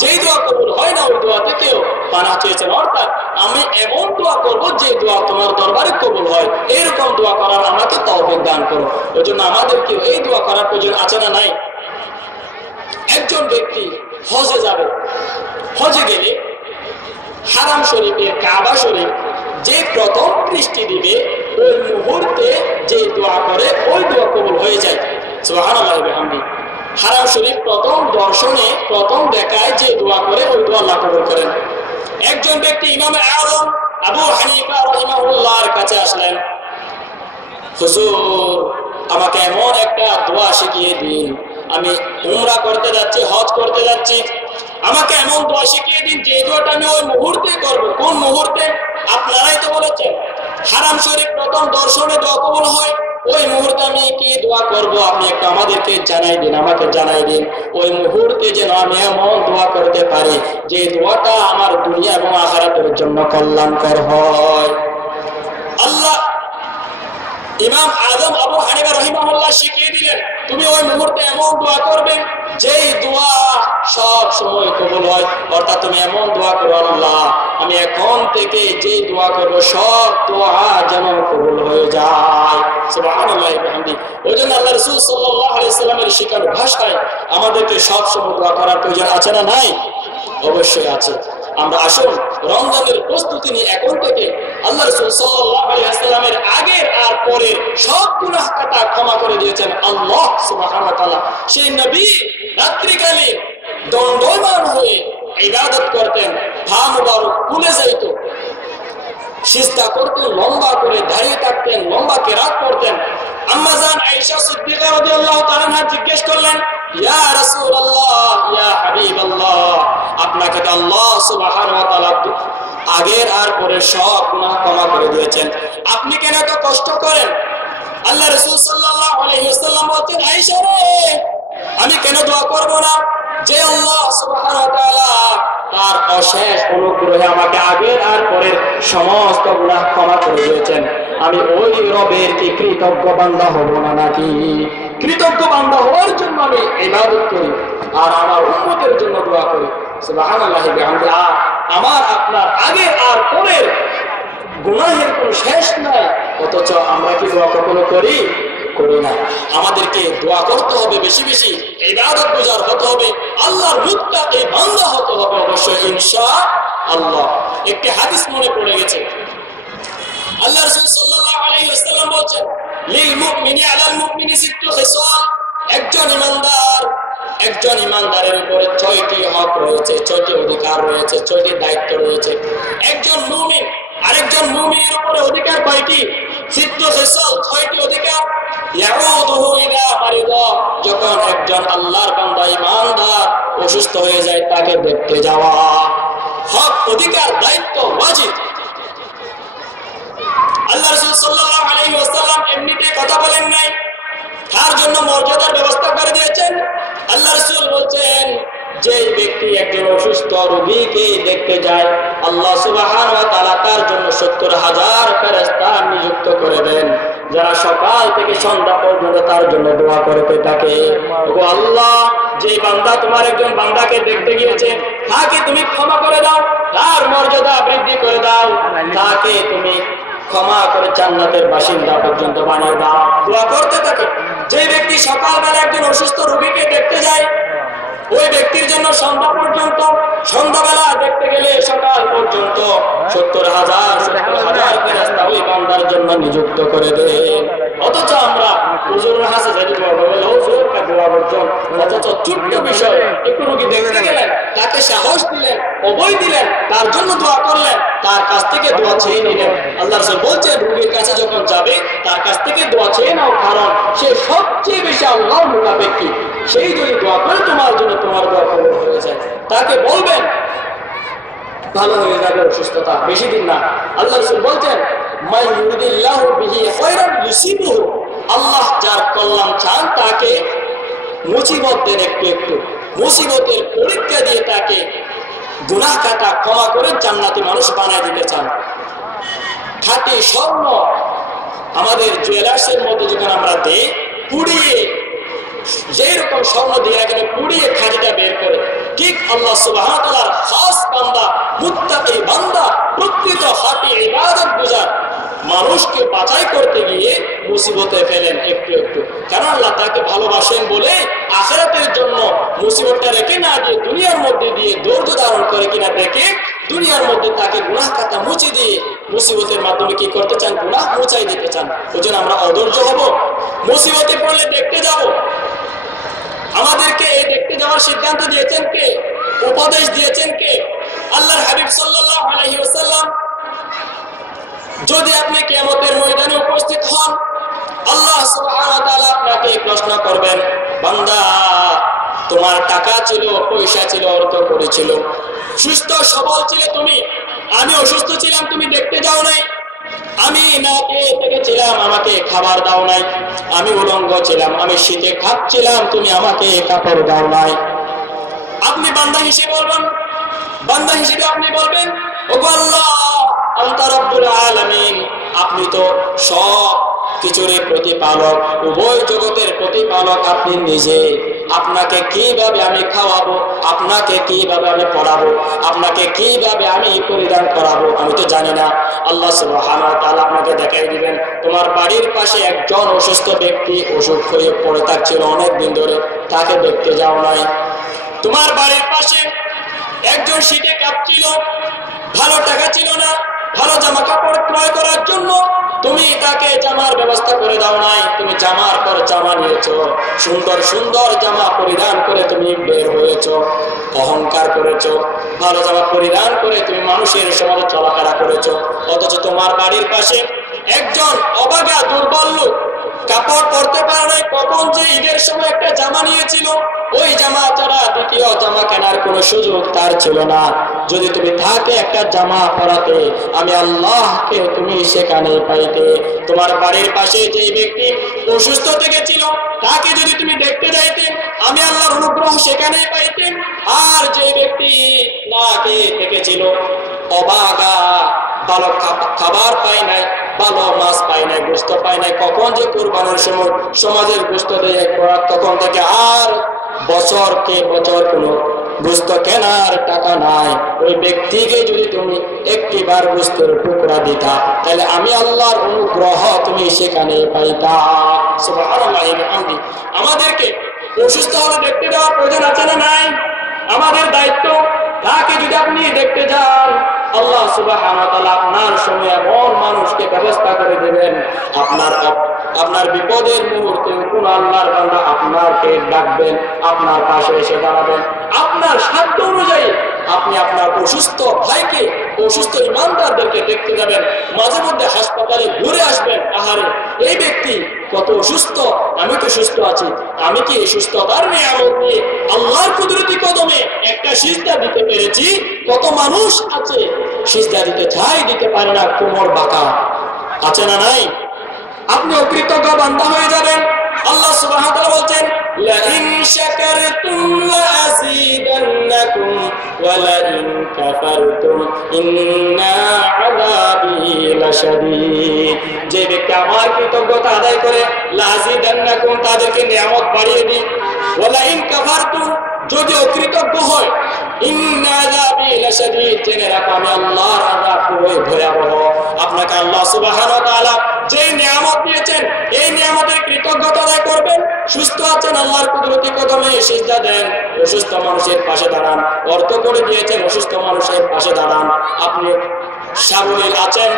যেই দোয়া কবুল হয় না ওই দোয়া থেকেও পানাহ চেয়েছেন। অর্থাৎ আমি এমন দোয়া করবো যে দোয়া তোমার দরবারে কবুল হয়, এরকম দোয়া করার আমাকে তৌফিক দান করো। ওই জন্য আমাদেরকে এই দোয়া করার প্রয়োজন আছে না নাই? একজন ব্যক্তি হজে যাবে, হজে গেলে হারাম শরীফের কাবা শরীফ যে প্রথম দৃষ্টি দিবে ওই মুহূর্তে যে দোয়া করে ওই দোয়া কবুল হয়ে যায়। সুবহানাল্লাহ ওয়া বিহামদিহি। হারাম শরীফ প্রথম দর্শনে প্রথম দেখায় যে দোয়া করে ওই দোয়া আল্লাহ কবুল করেন। একজন ব্যক্তি ইমাম আযম আবু হানিফা রাহিমাহুল্লাহর কাছে আসলেন, হুজুর আমাকে এমন একটা দোয়া শিখিয়ে দিন, আমি উমরা করতে যাচ্ছি, হজ করতে যাচ্ছি, আমাকে এমন দোয়া শিখিয়ে দিন যে দোয়াটা আমি ওই মুহূর্তে করব। কোন মুহূর্তে? আপনারাই তো বলেছেন হারাম শরীফ প্রথম দর্শনে দোয়া কবুল হয়, ওই মুহূর্তে আমি কি দোয়া করব আপনি একটু আমাদেরকে জানাই দিন, আমাকে জানাই দিন। ওই মুহূর্তে যেন আমি এমন দোয়া করতে পারি যে দোয়াটা আমার দুনিয়া এবং আখিরাতের জন্য কল্যাণকর হয়। আল্লাহ ইমাম আযম আবু হানিফা রাহিমাহুল্লাহ শিখিয়ে দিলেন, তুমি ওই মুহূর্তে এমন দোয়া করবে যেই দোয়া সব সময় কবুল হয়। অর্থাৎ তুমি এমন দোয়া করো, আল্লাহ আমি এখন থেকে যে দোয়া করব সব দোয়া যেন কবুল হয়ে যায়। সুবহানাল্লাহ ওয়া বিহামদিহি। ওইজন্য আল্লাহ রাসূল সাল্লাল্লাহু আলাইহি ওয়াসাল্লামের শিখানো ভাষায় আমাদেরকে সব সময় দোয়া করার প্রয়োজন আছে না নাই? অবশ্যই আছে। আমরা আসুন রমজানের প্রস্তুতি নিয়ে এখন থেকে আল্লাহ রাসূল সাল্লাল্লাহু আলাইহি ওয়াসাল্লামের আগের আর পরের সব গুনাহ খাতা ক্ষমা করে দিয়েছেন আল্লাহ সুবহানাহু ওয়া তাআলা। সেই নবী রাত্রিকালে দণ্ডায়মান হয়ে ইবাদত করতেন, পা মুবারক খুলে যাইত, সিজদা করতেন, লম্বা করে দাঁড়িয়ে থাকতেন, লম্বা কিরাত পড়তেন। আম্মা জান আয়েশা সিদ্দিকা রাদিয়াল্লাহু তাআলা জিজ্ঞেস করলেন, ইয়া রাসূলুল্লাহ ইয়া হাবিবাল্লাহ, আপনাকে তো আল্লাহ সুবহানাহু ওয়া তাআলা আগের আর পরের সব গুনাহ ক্ষমা করে দিয়েছেন, আপনি কেন এত কষ্ট করেন? আল্লাহ রাসূল সাল্লাল্লাহু আলাইহি ওয়াসাল্লাম বলতেন, আয়েশা রে আমি কেন দোয়া করব না যে আল্লাহ সুবহানাহু ওয়া তাআলা তার অশেষ অনুগ্রহে আমাকে আগের আর পরের সমস্ত গুনাহ ক্ষমা করে দিয়েছেন, আমি ওই রবের কি কৃতজ্ঞ বান্দা হব না নাকি? কৃতজ্ঞ বান্দা হওয়ার জন্য আমি ইবাদত করি আর আমার উম্মতের জন্য দোয়া করি। সুবহানাল্লাহ ওয়া বিহামদিহি। আমার আপনার আগের আর পরের গুনাহের কোনো শেষ নাই, অথচ আমরা কি দোয়া কখনো করি? করি না। আমাদেরকে দোয়া করতে হবে বেশি বেশি, ইবাদত গুজার হতে হবে, আল্লাহর মুত্তাকি বান্দা হতে হবে অবশ্যই ইনশাআল্লাহ। একটি হাদিস মনে পড়ে গেছে, আল্লাহ রাসূল সাল্লাল্লাহু আলাইহি ওয়াসাল্লাম বলেন, লিল মুমিনি আলাল মুমিনি সিত্তু খিসাল, একজন ইমানদারের উপরে 6টি হক রয়েছে, 6টি অধিকার রয়েছে, 6টি দায়িত্ব রয়েছে। একজন মুমিন আরেকজন মুমিনের উপরে অধিকার কয়টি? সিত্তু খিসাল, 6টি অধিকার। ইয়াউদুহু ইলা মারিদা, যখন একজন আল্লাহর বান্দা ইমানদার অসুস্থ হয়ে যায় তাকে দেখতে যাওয়া। হক, অধিকার, দায়িত্ব, ওয়াজিব। আল্লাহ রাসূল সাল্লাল্লাহু আলাইহি ওয়াসাল্লাম এমনিতে কথা বলেন নাই, তার জন্য মর্যাদার ব্যবস্থা করে দিয়েছেন। আল্লাহ রাসূল বলছেন, যে ব্যক্তি একজন অসুস্থ রোগীকে দেখতে যায় আল্লাহ সুবহানাহু ওয়া তাআলা তার জন্য ৭০,০০০ ফেরেশতা নিযুক্ত করে দেন, যারা সকাল থেকে সন্ধ্যা পর্যন্ত তার জন্য দোয়া করতে থাকে। ও আল্লাহ, যে বান্দা তোমার একজন বান্দাকে দেখতে গিয়েছে তাকে তুমি ক্ষমা করে দাও, তার মর্যাদা বৃদ্ধি করে দাও, তাকে তুমি ক্ষমা করে জান্নাতের বাসিন্দা পর্যন্ত বানিয়ে দাও। দোয়া করতে থাকে। যে ব্যক্তি সকালবেলা একজন অসুস্থ রোগীকে দেখতে যায় ওই ব্যক্তির জন্য সন্ধ্যা পর্যন্ত, সন্ধ্যাবেলা দেখতে গেলে সকাল পর্যন্ত ৭০,০০০ ফেরেশতা ওই বান্দার জন্য নিযুক্ত করে দেন। অথচ আমরা হুজুরের হাসে যদি দোয়া করবেন হুজুর কা দোয়া করছেন, অথচ ছোট্ট বিষয় একটু রোগী দেখতে গেলেন তাকে সাহস দিলেন, অভয় দিলেন, তার জন্য দোয়া করলেন, তার কাছ থেকে দোয়া চেয়ে নিলেন। আল্লাহ রাসূল বলছেন রোগীর কাছে যখন যাবে তার কাছ থেকে দোয়া চেয়ে নাও, কারণ সে সবচেয়ে বেশি আল্লাহর মুখাপেক্ষী। সেই যদি দোয়া করে তোমার জন্য, তোমার দোয়া কবুল হয়ে যায়। তাকে বলবেন ভালো হয়ে যাবে অসুস্থতা, বেশি দিন না। আল্লাহ রাসূল বলছেন মান ইউরিদিল্লাহু বিহি খায়রান ইউসিবহু, আল্লাহ যার কল্যাণ চান তাকে মুসিবত দেন, একটু একটু মুসিবতের পরীক্ষা দিয়ে তাকে গুনাহ কাটা ক্ষমা করে জান্নাতি মানুষ বানায় দিতে চান। খাঁটি স্বর্ণ আমাদের জুয়েলার্সের মধ্যে যখন আমরা দেই, পুড়িয়ে যেরকম স্বর্ণ দিয়ে এখানে পুড়িয়ে খাঁটিটা বের করে, ঠিক আল্লাহ সুবহানাহু ওয়া তাআলার খাস বান্দা, মুত্তাকি বান্দা, প্রকৃত খাঁটি ইবাদত গুজার মানুষকে বাছাই করতে গিয়ে মুসিবতে ফেলেন একটু একটু। কারণ আল্লাহ তাকে ভালোবাসেন বলে আখিরাতের জন্য মুসিবতটা রেখে না দিয়ে দুনিয়ার মধ্যে দিয়ে ধৈর্য ধারণ করে কিনা দেখে দুনিয়ার মধ্যে তাকে গুনাহ খাতা মুছে দিয়ে মুসিবতের মাধ্যমে কি করতে চান? গুনাহ মুছাই দিতে চান। ওই জন্য আমরা অধৈর্য হব, মুসিবতে পড়লে দেখতে যাব। আমাদেরকে এই দেখতে যাওয়ার সিদ্ধান্ত দিয়েছেন কে? উপদেশ দিয়েছেন কে? আল্লাহর হাবিব সাল্লাল্লাহু আলাইহি ওয়াসাল্লাম। যদি আপনি কিয়ামতের ময়দানে উপস্থিত হন, আল্লাহ সুবহানাহু ওয়া তাআলা আপনাকে প্রশ্ন করবেন, বান্দা তোমার টাকা ছিল, পয়সা ছিল, অর্থ করেছিল, সুস্থ সবল ছিলে তুমি, আমি অসুস্থ ছিলাম, তুমি দেখতে যাও নাই, আমি না খেয়ে থেকেছিলাম, আমাকে খাবার দাও নাই, আমি উলঙ্গ ছিলাম, আমি শীতে খাচ্ছিলাম, তুমি আমাকে কাপড় দাও নাই। আপনি বান্দা হিসেবে বলবেন, বান্দা হিসেবে আপনি বলবেন, ওগো আল্লাহ আনতা রাব্বুল আলামিন, আপনি তো সব কিছুর প্রতিপালক, উভয় জগতের প্রতিপালক আপনি নিজে। আপনাকে কিভাবে আমি খাওয়াবো, আপনাকে কিভাবে আমি পড়াবো, আপনাকে কিভাবে আমি পরিধান করাবো আমি তো জানি না। আল্লাহ সুবহানাহু ওয়া তাআলা আপনাকে দেখাই দিবেন, তোমার বাড়ির পাশে একজন অসুস্থ ব্যক্তি অসুখ হয়ে পড়ে থাকছিল অনেক দিন ধরে, তাকে দেখতে যাও নাই। তোমার বাড়ির পাশে একজন শীতে কাঁপছিল, ভালো টাকা ছিল না ভালো জামা কাপড় ক্রয় করার জন্য, তুমি তাকে জামার ব্যবস্থা করে দাও নাই। তুমি জামার পর জামা নিয়েছো, সুন্দর সুন্দর জামা পরিধান করে তুমি বের হয়েছো, অহংকার করেছো, ভালো জামা পরিধান করে তুমি মানুষের সমাজে চলাফেরা করেছো। অথচ তোমার বাড়ির পাশে একজন অভাগা দুর্বল লোক কাপড় পরতে পারে নাই, কখন যে ঈদের সময় একটা জামা নিয়েছিল, ওই জামা ছাড়া দ্বিতীয় জামা কেনার কোনো সুযোগ তার ছিল না। যদি তুমি তাকে একটা জামা পরাতে, আমি আল্লাহকে তুমি সেখানে পাইতে। তোমার বাড়ির পাশে যে ব্যক্তি অসুস্থ থেকে ছিল, তাকে যদি তুমি দেখতে যাইতে, আমি আল্লাহর অনুগ্রহ সেখানেই পাইতে। আর যে ব্যক্তি না খেয়ে থেকেছিল, অভাগা, ভালো খাবার পায় নাই, ভালো মাছ পাই নাই, গোস্ত পাই নাই, কখন যে কুরবানির সময় সমাজের গোস্ত দিয়ে তখন থেকে আর বছরকে বছর কোনো গোস্ত কেনার টাকা নাই, ওই ব্যক্তিকে যদি তুমি একটিবার গোস্তের টুকরা দিতা, তাহলে আমি আল্লাহর অনুগ্রহ তুমি সেখানে পাইতা। সুবহানাল্লাহ। আমাদেরকে অসুস্থ হলে দেখতে যাওয়ার প্রয়োজন আছে না নাই? আমাদের দায়িত্ব। তাকে যদি আপনি দেখতে যান, আল্লাহ সুবহানাহু ওয়া তাআলা আপনার সময় এমন মানুষকে ব্যবস্থা করে দেবেন, আপনার বিপদের মুহূর্তে কোন আল্লাহর বান্দা আপনাকে ডাকবেন, আপনার পাশে এসে দাঁড়াবেন, আপনার সাধ্য অনুযায়ী আপনি আপনার অসুস্থ ভাইকে, অসুস্থ ইমানদারদেরকে দেখতে যাবেন, মাঝে মধ্যে হাসপাতালে ঘুরে আসবেন। আহারে, এই ব্যক্তি কত অসুস্থ, আমি তো সুস্থ আছি, আমি কি এই সুস্থতার নিয়ামত নিয়ে আল্লাহর কুদরতি কদমে একটা সিজদা দিতে পেরেছি? কত মানুষ আছে সিজদা দিতে চাই, দিতে পারে না, কোমর বাঁকা, আছে না নাই? আপনি অকৃতজ্ঞ বান্দা হয়ে যাবেন। আল্লাহ সুবহানাহু ওয়া তাআলা বলছেন, লা ইন শাকারতুম লা আযীদান্নাকুম ওয়া লা ইন কাফারতুম ইন্না আযাবী লাশাদীদ। যে ব্যক্তি আমার কৃতজ্ঞতা আদায় করে, লা আযীদান্নাকুম, তাদেরকে নিয়ামত বাড়িয়ে দিই, ওয়া লা ইন কাফারতুম, যদি অকৃতজ্ঞ হয়, ইন্না আযাবী লাশাদীদ, জেনে রাখো আমি আল্লাহর আযাব খুবই ভয়াবহ। আপনাকে আল্লাহ সুবহানাহু ওয়া তাআলা যে নিয়ামত দিয়েছেন, এই নিয়ামতের কৃতজ্ঞতা আদায় করবেন। সুস্থ আছেন, আল্লাহর কুদরতি কদমে সিজদা দেন, অসুস্থ মানুষের পাশে দাঁড়ান। অর্থ করে দিয়েছেন, অসুস্থ মানুষের পাশে দাঁড়ান। আপনি সাবলীল আছেন,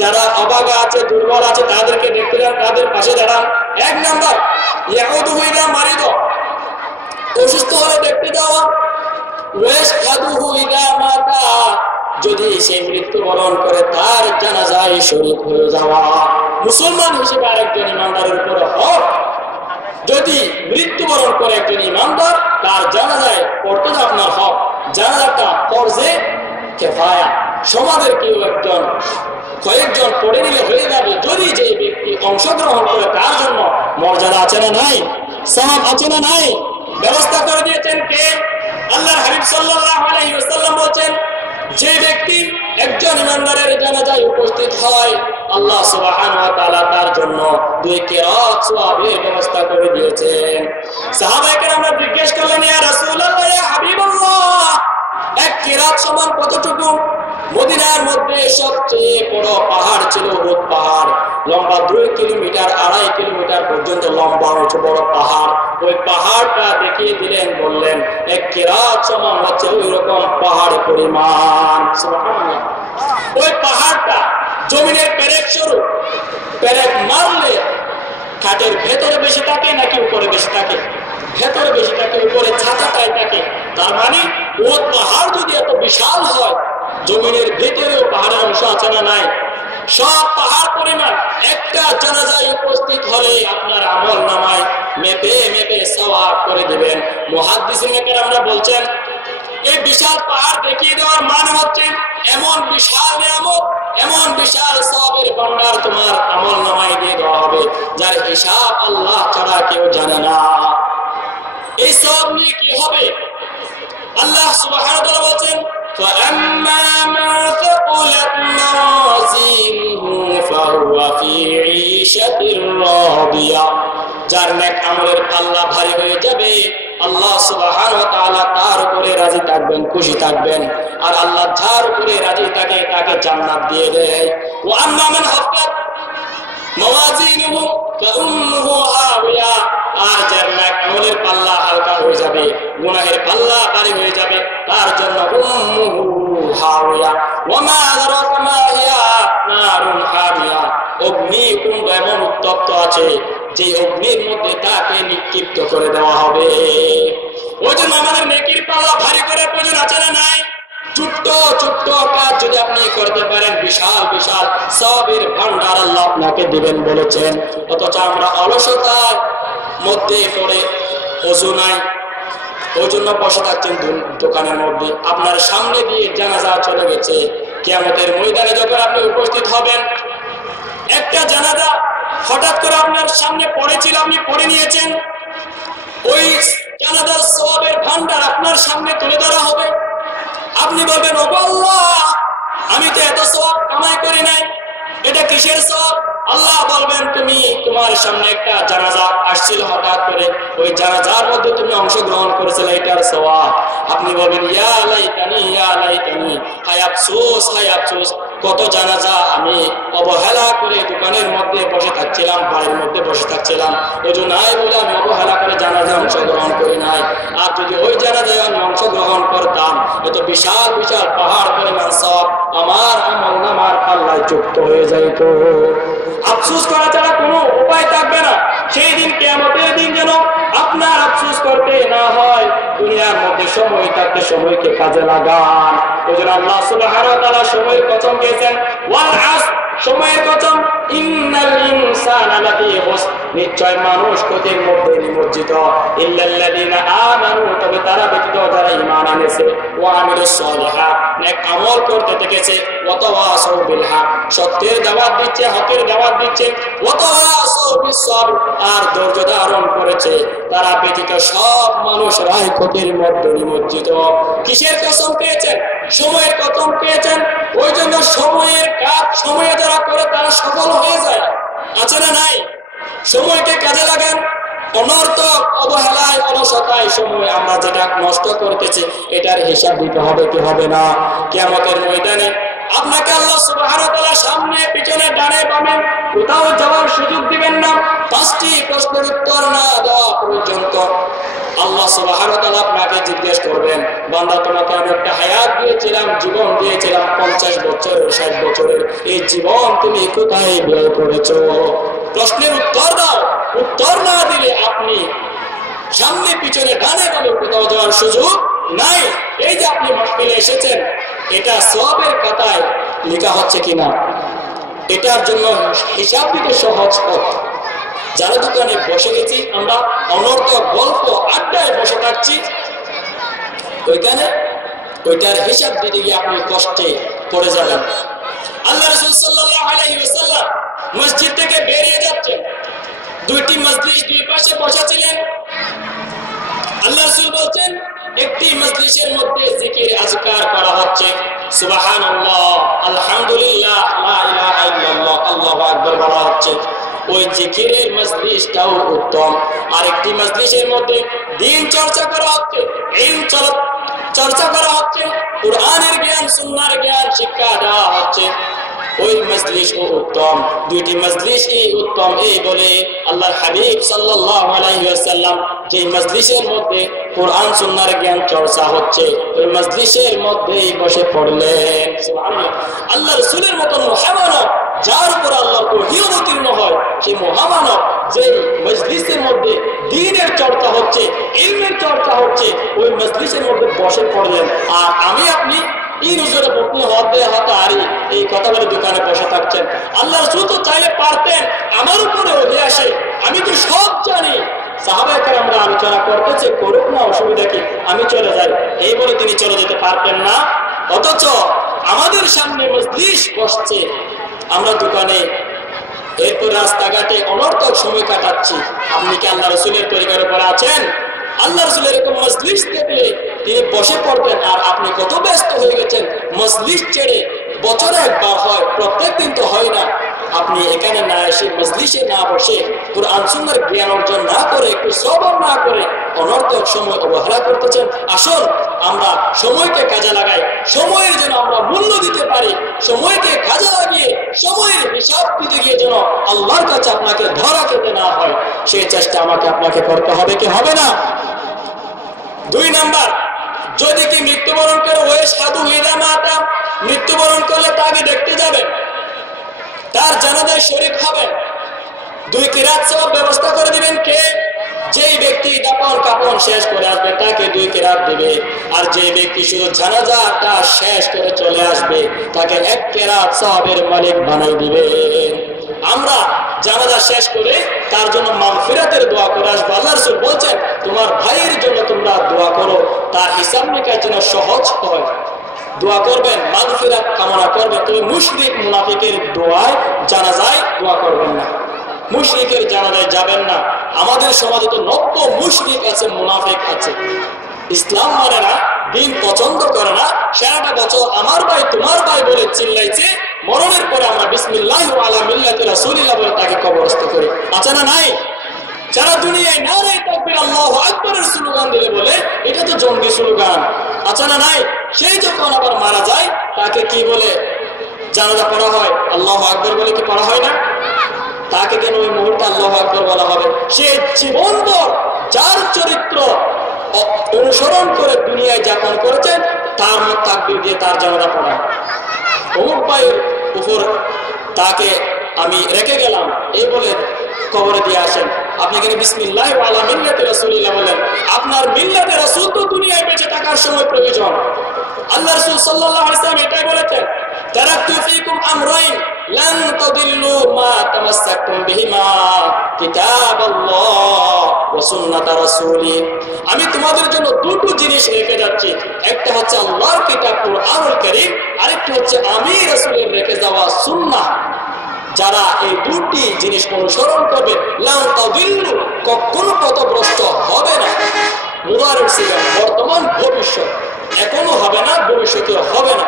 যারা অভাগা আছে, দুর্বল আছে, তাদেরকে দেখতে যান, তাদের পাশে দাঁড়ান। এক নাম্বার, ইয়াউদু ইলা মারিদ, অসুস্থ হলে দেখতে যাওয়া, ওয়েস্ট আহাদুহু ইযা মাতা, যদি সে মৃত্যুবরণ করে তার জানাজায় শরীক হয়ে যাওয়া। মুসলমান হিসেবে আরেকজন ইমানদারের উপর হক, যদি মৃত্যুবরণ করে একজন ইমানদার তার জানাজায় পড়তে আপনার হক। জানাজাটা ফরজে কিফায়া, সমাজের কেউ একজন কয়েকজন পড়ে নিলে হয়ে যাবে। যদি যে ব্যক্তি অংশগ্রহণ করে তার জন্য মর্যাদা আছে না নাই, সওয়াব আছে না নাই, ব্যবস্থা করে দিয়েছেন কে? আল্লাহর হাবিব সাল্লাল্লাহু আলাইহি ওয়াসাল্লাম বলেন, যে ব্যক্তি একজন ইমানদারের জানাজায় উপস্থিত হয় আল্লাহ সুবহানাহু ওয়া তাআলা তার জন্য 2 কিরাত সওয়াবের ব্যবস্থা করে দিয়েছেন। সাহাবায়ে কেরামরা জিজ্ঞেস করলেন, ইয়া রাসূলুল্লাহ, ইয়া হাবিবাল্লাহ, এক কিরাত সমান কতটুকু? মদিনার মধ্যে সবচেয়ে বড় পাহাড় ছিল উহুদ পাহাড়, লম্বা 2 কিলোমিটার, 2.5 কিলোমিটার পর্যন্ত লম্বা উঁচু বড় পাহাড়। ওই পাহাড়টা দেখিয়ে দিলেন, বললেন এক কিরাত সমান হচ্ছে ওই রকম পাহাড় পরিমাণ। সুবহানাল্লাহ। ওই পাহাড়টা জমিনের পেরেক স্বরূপ, পেরেক মারলে কাঠের ভেতরে বেশি থাকে নাকি উপরে বেশি থাকে? ভেতরে বেশি থাকে, উপরে ছাতাটাই থাকে। তার মানে ওই পাহাড় যদি এত বিশাল হয়, জমিনের ভেতরেও পাহাড়ের অংশ আছে না নাই? সব পাহাড় পরিমাণ একটা জানাজায় উপস্থিত হলে আপনার আমল নামায় মেপে মেপে সওয়াব করে দিবেন। মুহাদ্দিসিনে কেরামরা বলছেন, এই বিশাল পাহাড় দেখিয়ে দেওয়ার মানে হচ্ছে এমন বিশাল নিয়ামত, এমন বিশাল সওয়াবের ভান্ডার তোমার আমল নামায় দিয়ে দেওয়া হবে যার হিসাব আল্লাহ ছাড়া কেউ জানে না। এই সওয়াব নিয়ে কি হবে? আল্লাহ সুবহানাহু ওয়া তাআলা বলেন, فَأَمَّا مَنْ ثَقُلَتْ مَوَازِينُهُ فَهُوَ فِي عِيشَةٍ رَاضِيَةٍ। যার নেক আমলের পাল্লা ভারী হয়ে যাবে, আল্লাহ সুবহানাহু ওয়া তাআলা তার উপরে রাজি থাকবেন, খুশি থাকবেন। আর আল্লাহ যার উপরে রাজি থাকে তাকে জান্নাত দিয়ে দেয়। ওয়া আম্মা মান হাফাত মাওয়াজিনুহু ফাউম্মুহু হাওিয়া। আর যার নেক আমলের পাল্লা হালকা হয়ে যাবে, গুনাহের পাল্লা ভারী হয়ে যাবে, তার জন্য উম্মুহু হাওিয়া। ওয়া মা আদরাকা মা হিয়া নারুন হামিয়া। অগ্নিকুণ্ড এমন উত্তপ্ত আছে যে অগ্নির মধ্যে তাকে নিক্ষিপ্ত করে দেওয়া হবে। ওই জন্য আমাদের নেকির পাল্লা ভারী করার প্রয়োজন আছে না নাই? ছোট্ট ছোট্ট কাজ যদি আপনি করতে পারেন, বিশাল বিশাল সওয়াবের ভান্ডার আল্লাহ আপনাকে দিবেন বলেছেন। অথচ আমরা অলসতার মধ্যে পড়ে ওযু নাই, ওই জন্য বসে থাকছেন দোকানের মধ্যে। আপনার সামনে দিয়ে জানাজা চলে গেছে, কিয়ামতের ময়দানে যখন আপনি উপস্থিত হবেন, একটা জানাজা হঠাৎ করে আপনার সামনে পড়েছিল, আপনি পড়ে নিয়েছেন, ওই জানাজার সওয়াবের ভান্ডার আপনার সামনে তুলে ধরা হবে। আপনি বলবেন, ও আল্লাহ, আমি তো এত সওয়াব কামাই করি নাই, এটা কিসের সওয়াব? আল্লাহ বলবেন, তুমি তোমার সামনে একটা জানাজা আসছিল হঠাৎ করে, ওই জানাজার মধ্যে তুমি অংশগ্রহণ করেছিলে, এটার সওয়াব। আপনি বলবেন, ইয়া লাইতানি, ইয়া লাইতানি, হায় আফসোস, হায় আফসোস, কত জানাজা আমি অবহেলা করে দোকানের মধ্যে বসে থাকছিলাম, বাড়ির মধ্যে বসে থাকছিলাম, ওই জন্য বলে আমি অবহেলা করে জানাজা অংশগ্রহণ করি নাই। আর যদি ওই জানাজায় আমি অংশগ্রহণ করতাম, এত বিশাল বিশাল পাহাড় পরিমাণ সওয়াব আমার আমল নামার পাল্লায় যুক্ত হয়ে যাইত। আফসোস করা ছাড়া কোনো উপায় থাকবে না। সেই দিন কিয়ামতের দিন যেন আপনার আফসোস করতে না হয়। দুনিয়ার মধ্যে সময় থাকতে সময়কে কাজে লাগান। ওজন্য আল্লাহ সুবহানাহু ওয়া তাআলা সময়ের কসম খেয়েছেন, ওয়াল আসর, সময়ের কসম, ইন্নাল ইনসানা লাফি খুসর, নিশ্চয় মানুষ ক্ষতির মধ্যে নিমজ্জিত, ইল্লাল্লাযিনা আমানু, তবে তারা ব্যতীত যারা ঈমান এনেছে, ওয়া আমিলুস সালিহাত, নেক আমল করতে থেকেছে, ওয়া তাওয়াসাউ বিল হক, সত্যের দাওয়াত দিচ্ছে, হকের দাওয়াত দিচ্ছে, ওয়া তাওয়াসাউ বিস সবর, আর ধৈর্য ধারণ করেছে, তারা ব্যতীত সব মানুষরাই ক্ষতির মধ্যে নিমজ্জিত। কিসের কসম পেয়েছেন? সময়ের কসম পেয়েছেন। ওই জন্য সময়ের কাজ সময়ে যারা করে তারা সফল হয়ে যায়, আছে না নাই? সময়কে কাজে লাগান। অনর্থক অবহেলায় অলসতায় সময় আমরা যেটা নষ্ট করতেছি, এটার হিসাব দিতে হবে কি হবে না? কিয়ামতের ময়দানে আপনাকে আল্লাহ সুবহানাহু ওয়া তাআলা সামনে পিছনে ডানে বামে কোথাও যাওয়ার সুযোগ দিবেন না। 5টি প্রশ্নের উত্তর না দেওয়া পর্যন্ত আল্লাহ সুবহানাহু ওয়া তাআলা আপনাকে জিজ্ঞেস করবেন, বান্দা, তোমাকে আমি একটা হায়াত দিয়েছিলাম, জীবন দিয়েছিলাম 50 বছরের, 60 বছরের, এই জীবন তুমি কোথায় ব্যয় করেছো? প্রশ্নের উত্তর দাও। উত্তর না দিলে আপনি সামনে পিছনে ডানে বামে কোথাও যাওয়ার সুযোগ নাই। এই যে আপনি মাহফিলে এসেছেন, এটা সওয়াবের খাতায় লেখা হচ্ছে কিনা, এটার জন্য হিসাব দিতে সহজ পথ। যারা দোকানে বসে গেছি আমরা, অনর্থক গল্প আড্ডায় বসে থাকছি, ওইখানে ওইটার হিসাব দিতে গিয়ে আপনি কষ্টে পড়ে যাবেন। আল্লাহ রাসূল সাল্লাল্লাহু আলাইহি ওয়াসাল্লাম মসজিদ থেকে বেরিয়ে যাচ্ছেন, দুইটি মজলিস দুই পাশে বসা ছিলেন। আল্লাহ রাসূল বলছেন, একটি মজলিসের মধ্যে জিকির আজকার করা হচ্ছে, সুবহানাল্লাহ, আলহামদুলিল্লাহ, লা ইলাহা ইল্লাল্লাহ, আল্লাহু আকবার বলা হচ্ছে। ওই জিকিরের মজলিসটাও উত্তম। আরেকটি মজলিসের মধ্যে দ্বীন চর্চা করা হচ্ছে, ইলম চর্চা করা হচ্ছে, কুরআনের জ্ঞান সুন্নাহর জ্ঞান শিক্ষা দেওয়া হচ্ছে, ওই মজলিস ও উত্তম। দুইটি মজলিসই উত্তম এই বলে আল্লাহর হাবিব সাল্লাল্লাহু আলাইহি ওয়াসাল্লাম যে মজলিসের মধ্যে কুরআন সুন্নাহর জ্ঞান চর্চা হচ্ছে, ওই মজলিসের মধ্যেই বসে পড়লেন। সুবহানাল্লাহ। আল্লাহ রাসূলের মতন মহামানব, যার উপর আল্লাহর ওহী অবতীর্ণ হয়, সেই মহামানব যে মজলিসের মধ্যে দ্বীনের চর্চা হচ্ছে, ইলমের চর্চা হচ্ছে, ওই মজলিসের মধ্যে বসে পড়লেন। আর আমি আপনি এই নজরে পত্নী এই কথা বলে দোকানে বসে থাকছেন। আল্লাহ রাসূল তো চাইলে পারতেন আমার উপরে ওঠে আসে, আমি তো সব জানি, সাহাবায়ে কেরামরা আলোচনা করতেছে, করুক না, অসুবিধা কি, আমি চলে যাই, এই বলে তিনি চলে যেতে পারতেন না। অথচ আমাদের সামনে মজলিস বসছে, আমরা দোকানে, এরপর রাস্তাঘাটে অনর্থক সময় কাটাচ্ছি। আপনি কি আল্লাহ রাসূলের তরিকার উপর আছেন? আল্লাহ রাসূল এরকম মজলিস দেখলে তিনি বসে পড়তেন, আর আপনি কত ব্যস্ত হয়ে গেছেন। মজলিস ছেড়ে বছরে একবার হয়, প্রত্যেক দিন তো হয় না। আপনি এখানে না এসে, মজলিসে না বসে, কুরআন সুন্নাহর জ্ঞান অর্জন না করে, একটু সবর না করে অনর্থক সময় অবহেলা করতেছেন। আসুন আমরা সময়কে কাজে লাগাই, সময়ের জন্য আমরা মূল্য দিতে পারি, সময়কে কাজে লাগিয়ে সময়ের হিসাব দিতে গিয়ে যেন আল্লাহর কাছে আপনাকে ধরা খেতে না হয়, সেই চেষ্টা আমাকে আপনাকে করতে হবে কি হবে না? 2 নাম্বার, যদি কি মৃত্যুবরণ করে ওই সাধু হইয়া মাতা মৃত্যুবরণ করলে তাকে দেখতে যাবেন, তার জানাজায় শরীক হবেন, 2 কিরাত সওয়াব ব্যবস্থা করে দিবেন কে? যেই ব্যক্তি দাফন কাফন শেষ করে আসবে তাকে 2 কিরাত দিবে, আর যে ব্যক্তি শুধু জানাজাটা শেষ করে চলে আসবে তাকে 1 কিরাত সওয়াবের মালিক বানাই দিবে। আমরা জানাজা শেষ করে তার জন্য মাগফিরাতের দোয়া করে আসবো। আল্লাহ রাসূল বলছেন, তোমার ভাইয়ের জন্য তোমরা দোয়া করো, তার হিসাব নিকাশ যেন সহজ হয়। দোয়া করবেন, মাগফিরাত কামনা করবেন। তবে মুশরিক মুনাফিকের দোয়ায় জানাজায় দোয়া করবেন না, মুশরিকের জানাজায় যাবেন না। আমাদের সমাজে তো 90 মুশরিক আছে, মুনাফিক আছে, ইসলাম মানে না, দিন পছন্দ করে না, সারাটা বছর আমার ভাই তোমার ভাই বলে চিল্লাইছে, মরণের পরে আমরা বিসমিল্লাহি ওয়া আলা মিল্লাতি রাসূলিল্লাহ বলে তাকে কবরস্থ করি। আছে না নাই? যারা দুনিয়ায় নারে তাকবীর আল্লাহু আকবারের স্লোগান দিলে বলে এটা তো জঙ্গি স্লোগান। আছে না নাই? সেই যখন আবার মারা যায় তাকে কি বলে জানাজা পড়া হয়? আল্লাহু আকবার বলে কি পড়া হয় না? তাকে কেন ওই মুহূর্তে আল্লাহু আকবার বলা হবে? সে জীবনভর যার চরিত্র অনুসরণ করে দুনিয়ায় যাপন করেছেন তার মত তাকবীর দিয়ে তার জানাজা পড়া। অমুক ভাইয়ের উপর তাকে আমি রেখে গেলাম এই বলে কবরে দিয়ে আসেন, আপনি এখানে বিসমিল্লাহি ওয়া আলা মিল্লাতি রাসূলিল্লাহ বলেন। আপনার মিল্লাতে রাসূল তো দুনিয়ায় বেঁচে থাকার সময় প্রয়োজন। আল্লাহ রাসূল সাল্লাল্লাহু আলাইহি ওয়াসাল্লাম এটাই বলেছেন, তারাকতু ফীকুম আমরাইন লান তাদিল্লু মা তামাসসাকতুম বিহিমা কিতাবাল্লাহ ওয়া সুন্নাত রাসূলি। আমি তোমাদের জন্য দুটো জিনিস রেখে যাচ্ছি, একটা হচ্ছে আল্লাহর কিতাব কুরআনুল কারীম, আরেকটা হচ্ছে আমি রাসূলের রেখে যাওয়া সুন্নাহ। যারা এই দুটি জিনিস অনুসরণ করবে লান তাদিল্লু, কখনো পথভ্রষ্ট হবে না। মুবারক ছিলেন বর্তমান ভবিষ্যৎ, এখনো হবে না, ভবিষ্যতেও হবে না।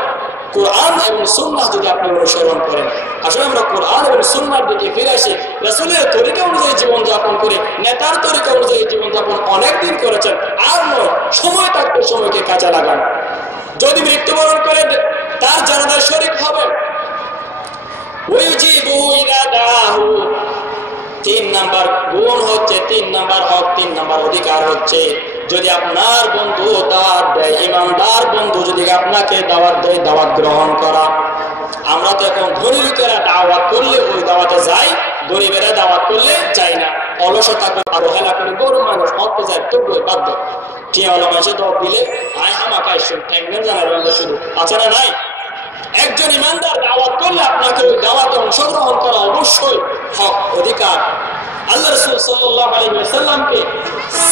কোরআন এবং সুন্নাহ যদি আপনি অনুসরণ করেন, আসলে আমরা কোরআন এবং সুন্নাহর দিকে ফিরে আসি। রাসূলের তরিকা অনুযায়ী জীবনযাপন করে, নেতার তরিকা অনুযায়ী জীবনযাপন অনেকদিন করেছেন, আর নয়, সময় থাকতে সময়কে কাজে লাগান। যদি মৃত্যুবরণ করে তার জানাজায় শরীক হবেন। 3 নাম্বার গুণ হচ্ছে, 3 নাম্বার হক, 3 নাম্বার অধিকার হচ্ছে, যদি আপনার বন্ধু দাওয়াত দেয়, ইমানদার বন্ধু যদি আপনাকে দাওয়াত দেয়, দাওয়াত গ্রহণ করা। আমরা তো এখন ধনী লোকেরা দাওয়াত করলে ওই দাওয়াতে যাই, গরিবেরা দাওয়াত করলে যাই না, অলসতা করে অবহেলা করে, গরু মানুষ মত যায় তবু বাধ্য। টিয়াওয়ালা মানুষে দব দিলে আয় আমাকে ট্যাগমেন্ট জানাবেন শুধু আছে না নাই? একজন ইমানদার দাওয়াত করলে আপনাকে ওই দাওয়াতে অংশগ্রহণ করা অবশ্যই হক, অধিকার। আল্লাহ রাসূল সাল্লাল্লাহু আলাইহি ওয়াসাল্লামকে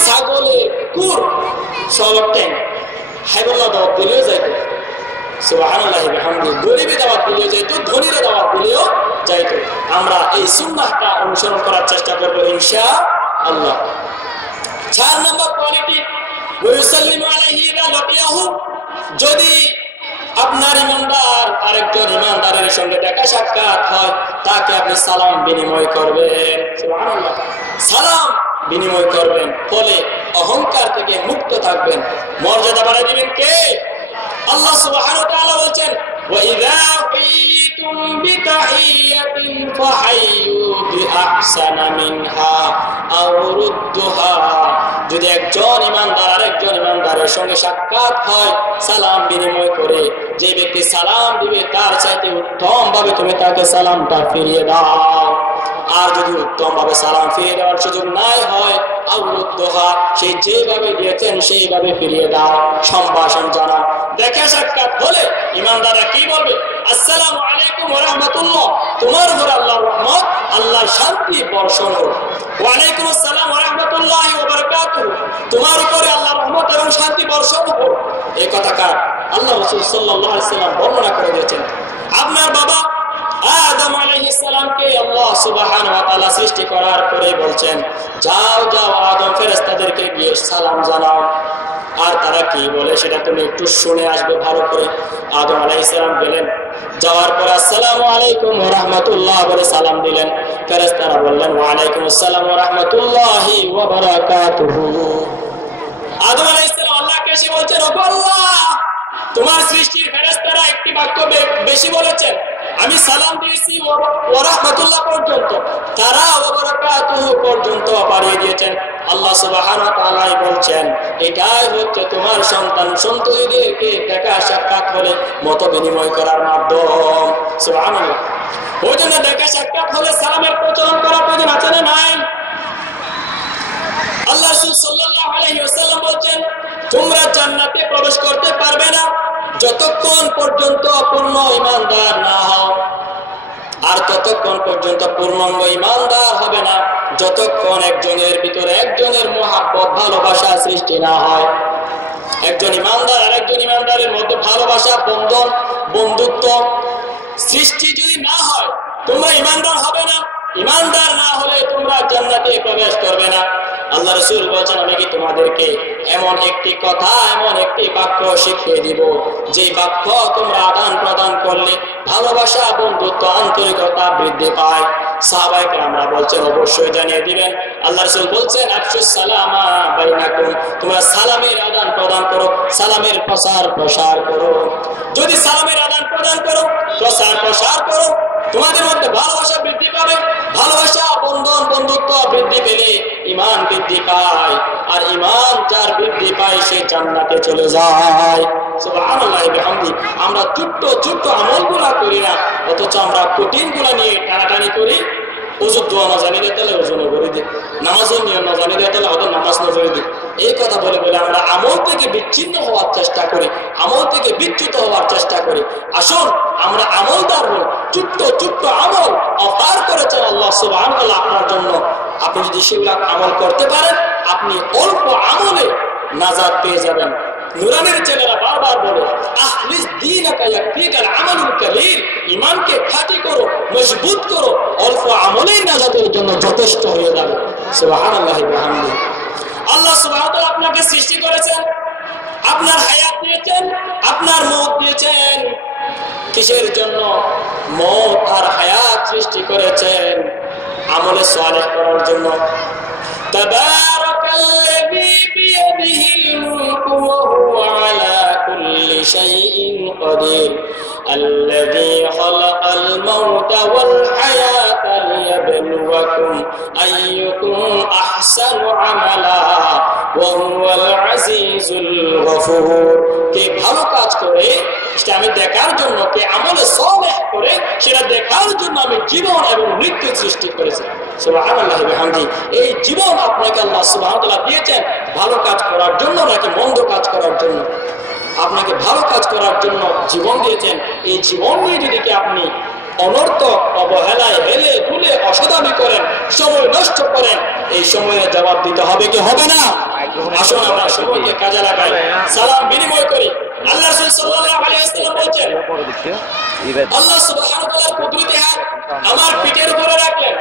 ছাগলের কুর সলব ট্যাং হাইবুল্লাহ দাওয়াত দিলেও যাইত, সুবহানাল্লাহি ওয়া বিহামদিহি, গরিবে দাওয়াত দিলেও যাইত, ধনীরে দাওয়াত দিলেও যাইত। আমরা এই সুন্নাহটা অনুসরণ করার চেষ্টা করব ইনশাআল্লাহ। 4 নম্বর কোয়ালিটি, ওয়া ইউসাল্লিমু আলাইহি ইযা লাকিয়াহু, যদি আপনার ইমানদার আরেকজন ইমানদারের সঙ্গে দেখা সাক্ষাৎ হয়, তাকে আপনি সালাম বিনিময় করবেন, সুবহানাল্লাহ, সালাম বিনিময় করবেন, ফলে অহংকার থেকে মুক্ত থাকবেন, মর্যাদা বাড়ায় দিবেন কে? আল্লাহ সুবহানাহু ওয়া তাআলা বলেন, ওয়া ইযা হুইতুম বিতাহিয়াতিন ফাহাইয়ু বিআহসানা মিনহা আও রুদ্দুহা, যদি একজন ইমানদার আরেকজন ইমানদারের সঙ্গে সাক্ষাৎ হয়, সালাম বিনিময় করে, যে ব্যক্তি সালাম দিবে তার চাইতে উত্তম ভাবে তুমি তাকে সালামটা ফিরিয়ে দাও। আর যদি উত্তম ভাবে সালাম ফিরিয়ে দেওয়ার সুযোগ নাই হয়, আউরুদ্দোহা, সেই যেভাবে দিয়েছেন সেইভাবে ফিরিয়ে দাও, সম্ভাষণ জানাও। দেখা সাক্ষাৎ হলে ইমানদাররা কি বলবে? আসসালামু আলাইকুম ওয়া রাহমাতুল্লাহ, তোমার উপর আল্লাহর রহমত, আল্লাহর শান্তি বর্ষণ হোক। ওয়া আলাইকুম আসসালাম ওয়া রাহমাতুল্লাহি ওয়া বারাকাতুহু, তোমার উপরে আল্লাহর রহমত এবং শান্তি বর্ষণ হোক। এই কথাকার আল্লাহ রাসূল সাল্লাল্লাহু আলাইহি ওয়াসাল্লাম বর্ণনা করে দিয়েছেন। আপনার বাবা আদম আলাইহিস সালামকে আল্লাহ সুবহানাহু ওয়া তাআলা সৃষ্টি করার পরে বলছেন, যাও যাও আদম ফেরেশতাদেরকে গিয়ে সালাম জানাও। আর তারা কি বলে সেটা তুমি একটু শুনে আসবে ভালো করে। আদম আলাইহিস সালাম গেলেন, যাওয়ার পর আসসালামু আলাইকুম ওয়া রাহমাতুল্লাহ বলে সালাম দিলেন। ফেরেশতারা বললেন, ওয়া আলাইকুম আসসালাম ওয়া রাহমাতুল্লাহি ওয়া বারাকাতুহু। আদম আলাইহিস সালাম আল্লাহকে এসে বলছেন, ও আল্লাহ, তোমার সৃষ্টির ফেরেশতারা একটি বাক্য বেশি বলেছেন, আমি সালাম দিয়েছি ওয়া রাহমাতুল্লাহ পর্যন্ত, তারা ওয়া বারাকাতুহু পর্যন্ত বাড়িয়ে দিয়েছেন। আল্লাহ সুবহানাহু ওয়া তাআলা বলছেন, এটাই হচ্ছে তোমার সন্তান সন্ততিদেরকে দেখা সাক্ষাৎ হলে মত বিনিময় করার মাধ্যম। সুবহানাল্লাহ। ওই জন্য দেখা সাক্ষাৎ হলে সালামের প্রচলন করার প্রয়োজন আছে না নাই? আল্লাহ রাসূল সাল্লাল্লাহু আলাইহি ওয়াসাল্লাম বলেন, তোমরা জান্নাতে প্রবেশ করতে পারবে না যতক্ষণ পর্যন্ত পূর্ণ ঈমানদার না হও, আর ততক্ষণ পর্যন্ত পূর্ণাঙ্গ ঈমানদার হবে না যতক্ষণ একজনের ভিতরে একজনের মহব্বত, ভালোবাসা সৃষ্টি না হয়। একজন ঈমানদার আরেকজন ঈমানদারের মধ্যে ভালোবাসা, বন্ধন, বন্ধুত্ব সৃষ্টি যদি না হয়, তোমরা ঈমানদার হবে না। ঈমানদার না হলে তোমরা জান্নাতে প্রবেশ করবে না। আল্লাহ রাসূল বলেন, আমি কি তোমাদেরকে এমন একটি কথা, এমন একটি বাক্য শিখিয়ে দিব, যে বাক্য তোমরা আদান প্রদান করলে ভালোবাসা, বন্ধুত্ব, আন্তরিকতা বৃদ্ধি পায়। সাহাবায়ে কেরামরা বলছেন, অবশ্যই জানিয়ে দিবেন। আল্লাহ রাসূল বলছেন, আফশুস সালামা বাইনাকুম, তোমরা সালামের আদান প্রদান করো, সালামের প্রসার করো। যদি সালামের আদান প্রদান করো, প্রসার করো, তোমাদের মধ্যে ভালোবাসা বৃদ্ধি পাবে। ভালোবাসা, বন্ধন, বন্ধুত্ব বৃদ্ধি পেলে ঈমান বৃদ্ধি পায়, আর ঈমান যার বৃদ্ধি পায় সে জান্নাতে চলে যায়। সুবহানাল্লাহি ওয়া বিহামদিহি। আমরা ছোট্ট আমলগুলো করি না, অথচ আমরা কঠিনগুলো নিয়ে টানাটানি করি। ওযুর দোয়া না জানি দিতে হলে ওযু করে দিই, নামাজের নিয়ম না জানি দিতে হলে ওদের নামাজ না করে দিই। এই কথা বলে আমরা আমল থেকে বিচ্ছিন্ন হওয়ার চেষ্টা করি, আমল থেকে বিচ্যুত হওয়ার চেষ্টা করি। আসুন আমরা আমলদার হই। ছোট্ট আমল অফার করেছেন আল্লাহ সুবহানাহু ওয়া তাআলা আপনার জন্য। আপনি যদি সেগুলো আমল করতে পারেন, আপনি অল্প আমলে নাজাত পেয়ে যাবেন। নুরানের ছেলেরা বারবার বলে, আখলিস দীনাকা ইয়াকফিকাল আমালুল কাবীর, ঈমানকে খাঁটি করো, মজবুত করো, অল্প আমলেই নাজাতের জন্য যথেষ্ট হয়ে যাবে। সুবহানাল্লাহি ওয়া বিহামদিহি। আল্লাহ সুবহানাহু ওয়া তাআলা আপনাকে সৃষ্টি করেছেন, আপনার হায়াত দিয়েছেন, আপনার মওত দিয়েছেন। কিসের জন্য মওত আর হায়াত সৃষ্টি করেছেন? আমলে সালেহ করার জন্য। তাবারাকাল্লাযী বিয়াদিহিল মুলকু ওয়া হুয়া আলা কুল্লি শাইইন কাদির, আল্লাযী খালাকাল মাউতা ওয়াল হায়াতা লিয়াবলুয়াকুম আইয়ুকুম আহসানু আমালা ওয়া হুয়াল আজিজুল গফুর। কে ভালো কাজ করে সেটা আমি দেখার জন্য, কে আমলে সালেহ করে সেটা দেখার জন্য আমি জীবন এবং মৃত্যু সৃষ্টি করেছি। সুবহানাল্লাহি ওয়া বিহামদিহি। এই জীবন আপনাকে আল্লাহ সুবহানাহু ওয়া তাআলা দিয়েছেন ভালো কাজ করার জন্য নাকি মন্দ কাজ করার জন্য? আপনাকে ভালো কাজ করার জন্য জীবন দিয়েছেন। এই জীবন নিয়ে যদি কি আপনি অনর্থক অবহেলায় হেলে দুলে অসদামি করেন, সময় নষ্ট করেন, এই সময়ে জবাব দিতে হবে কি হবে না? আসুন আমরা সময়কে কাজে লাগাই, সালাম বিনিময় করি। আল্লাহ রাসূল সাল্লাল্লাহু আলাইহি ওয়াসাল্লাম বলেছেন, আল্লাহ সুবহানাহু ওয়া তাআলার কুদরতি হাত আমার পিঠের উপরে রাখলেন,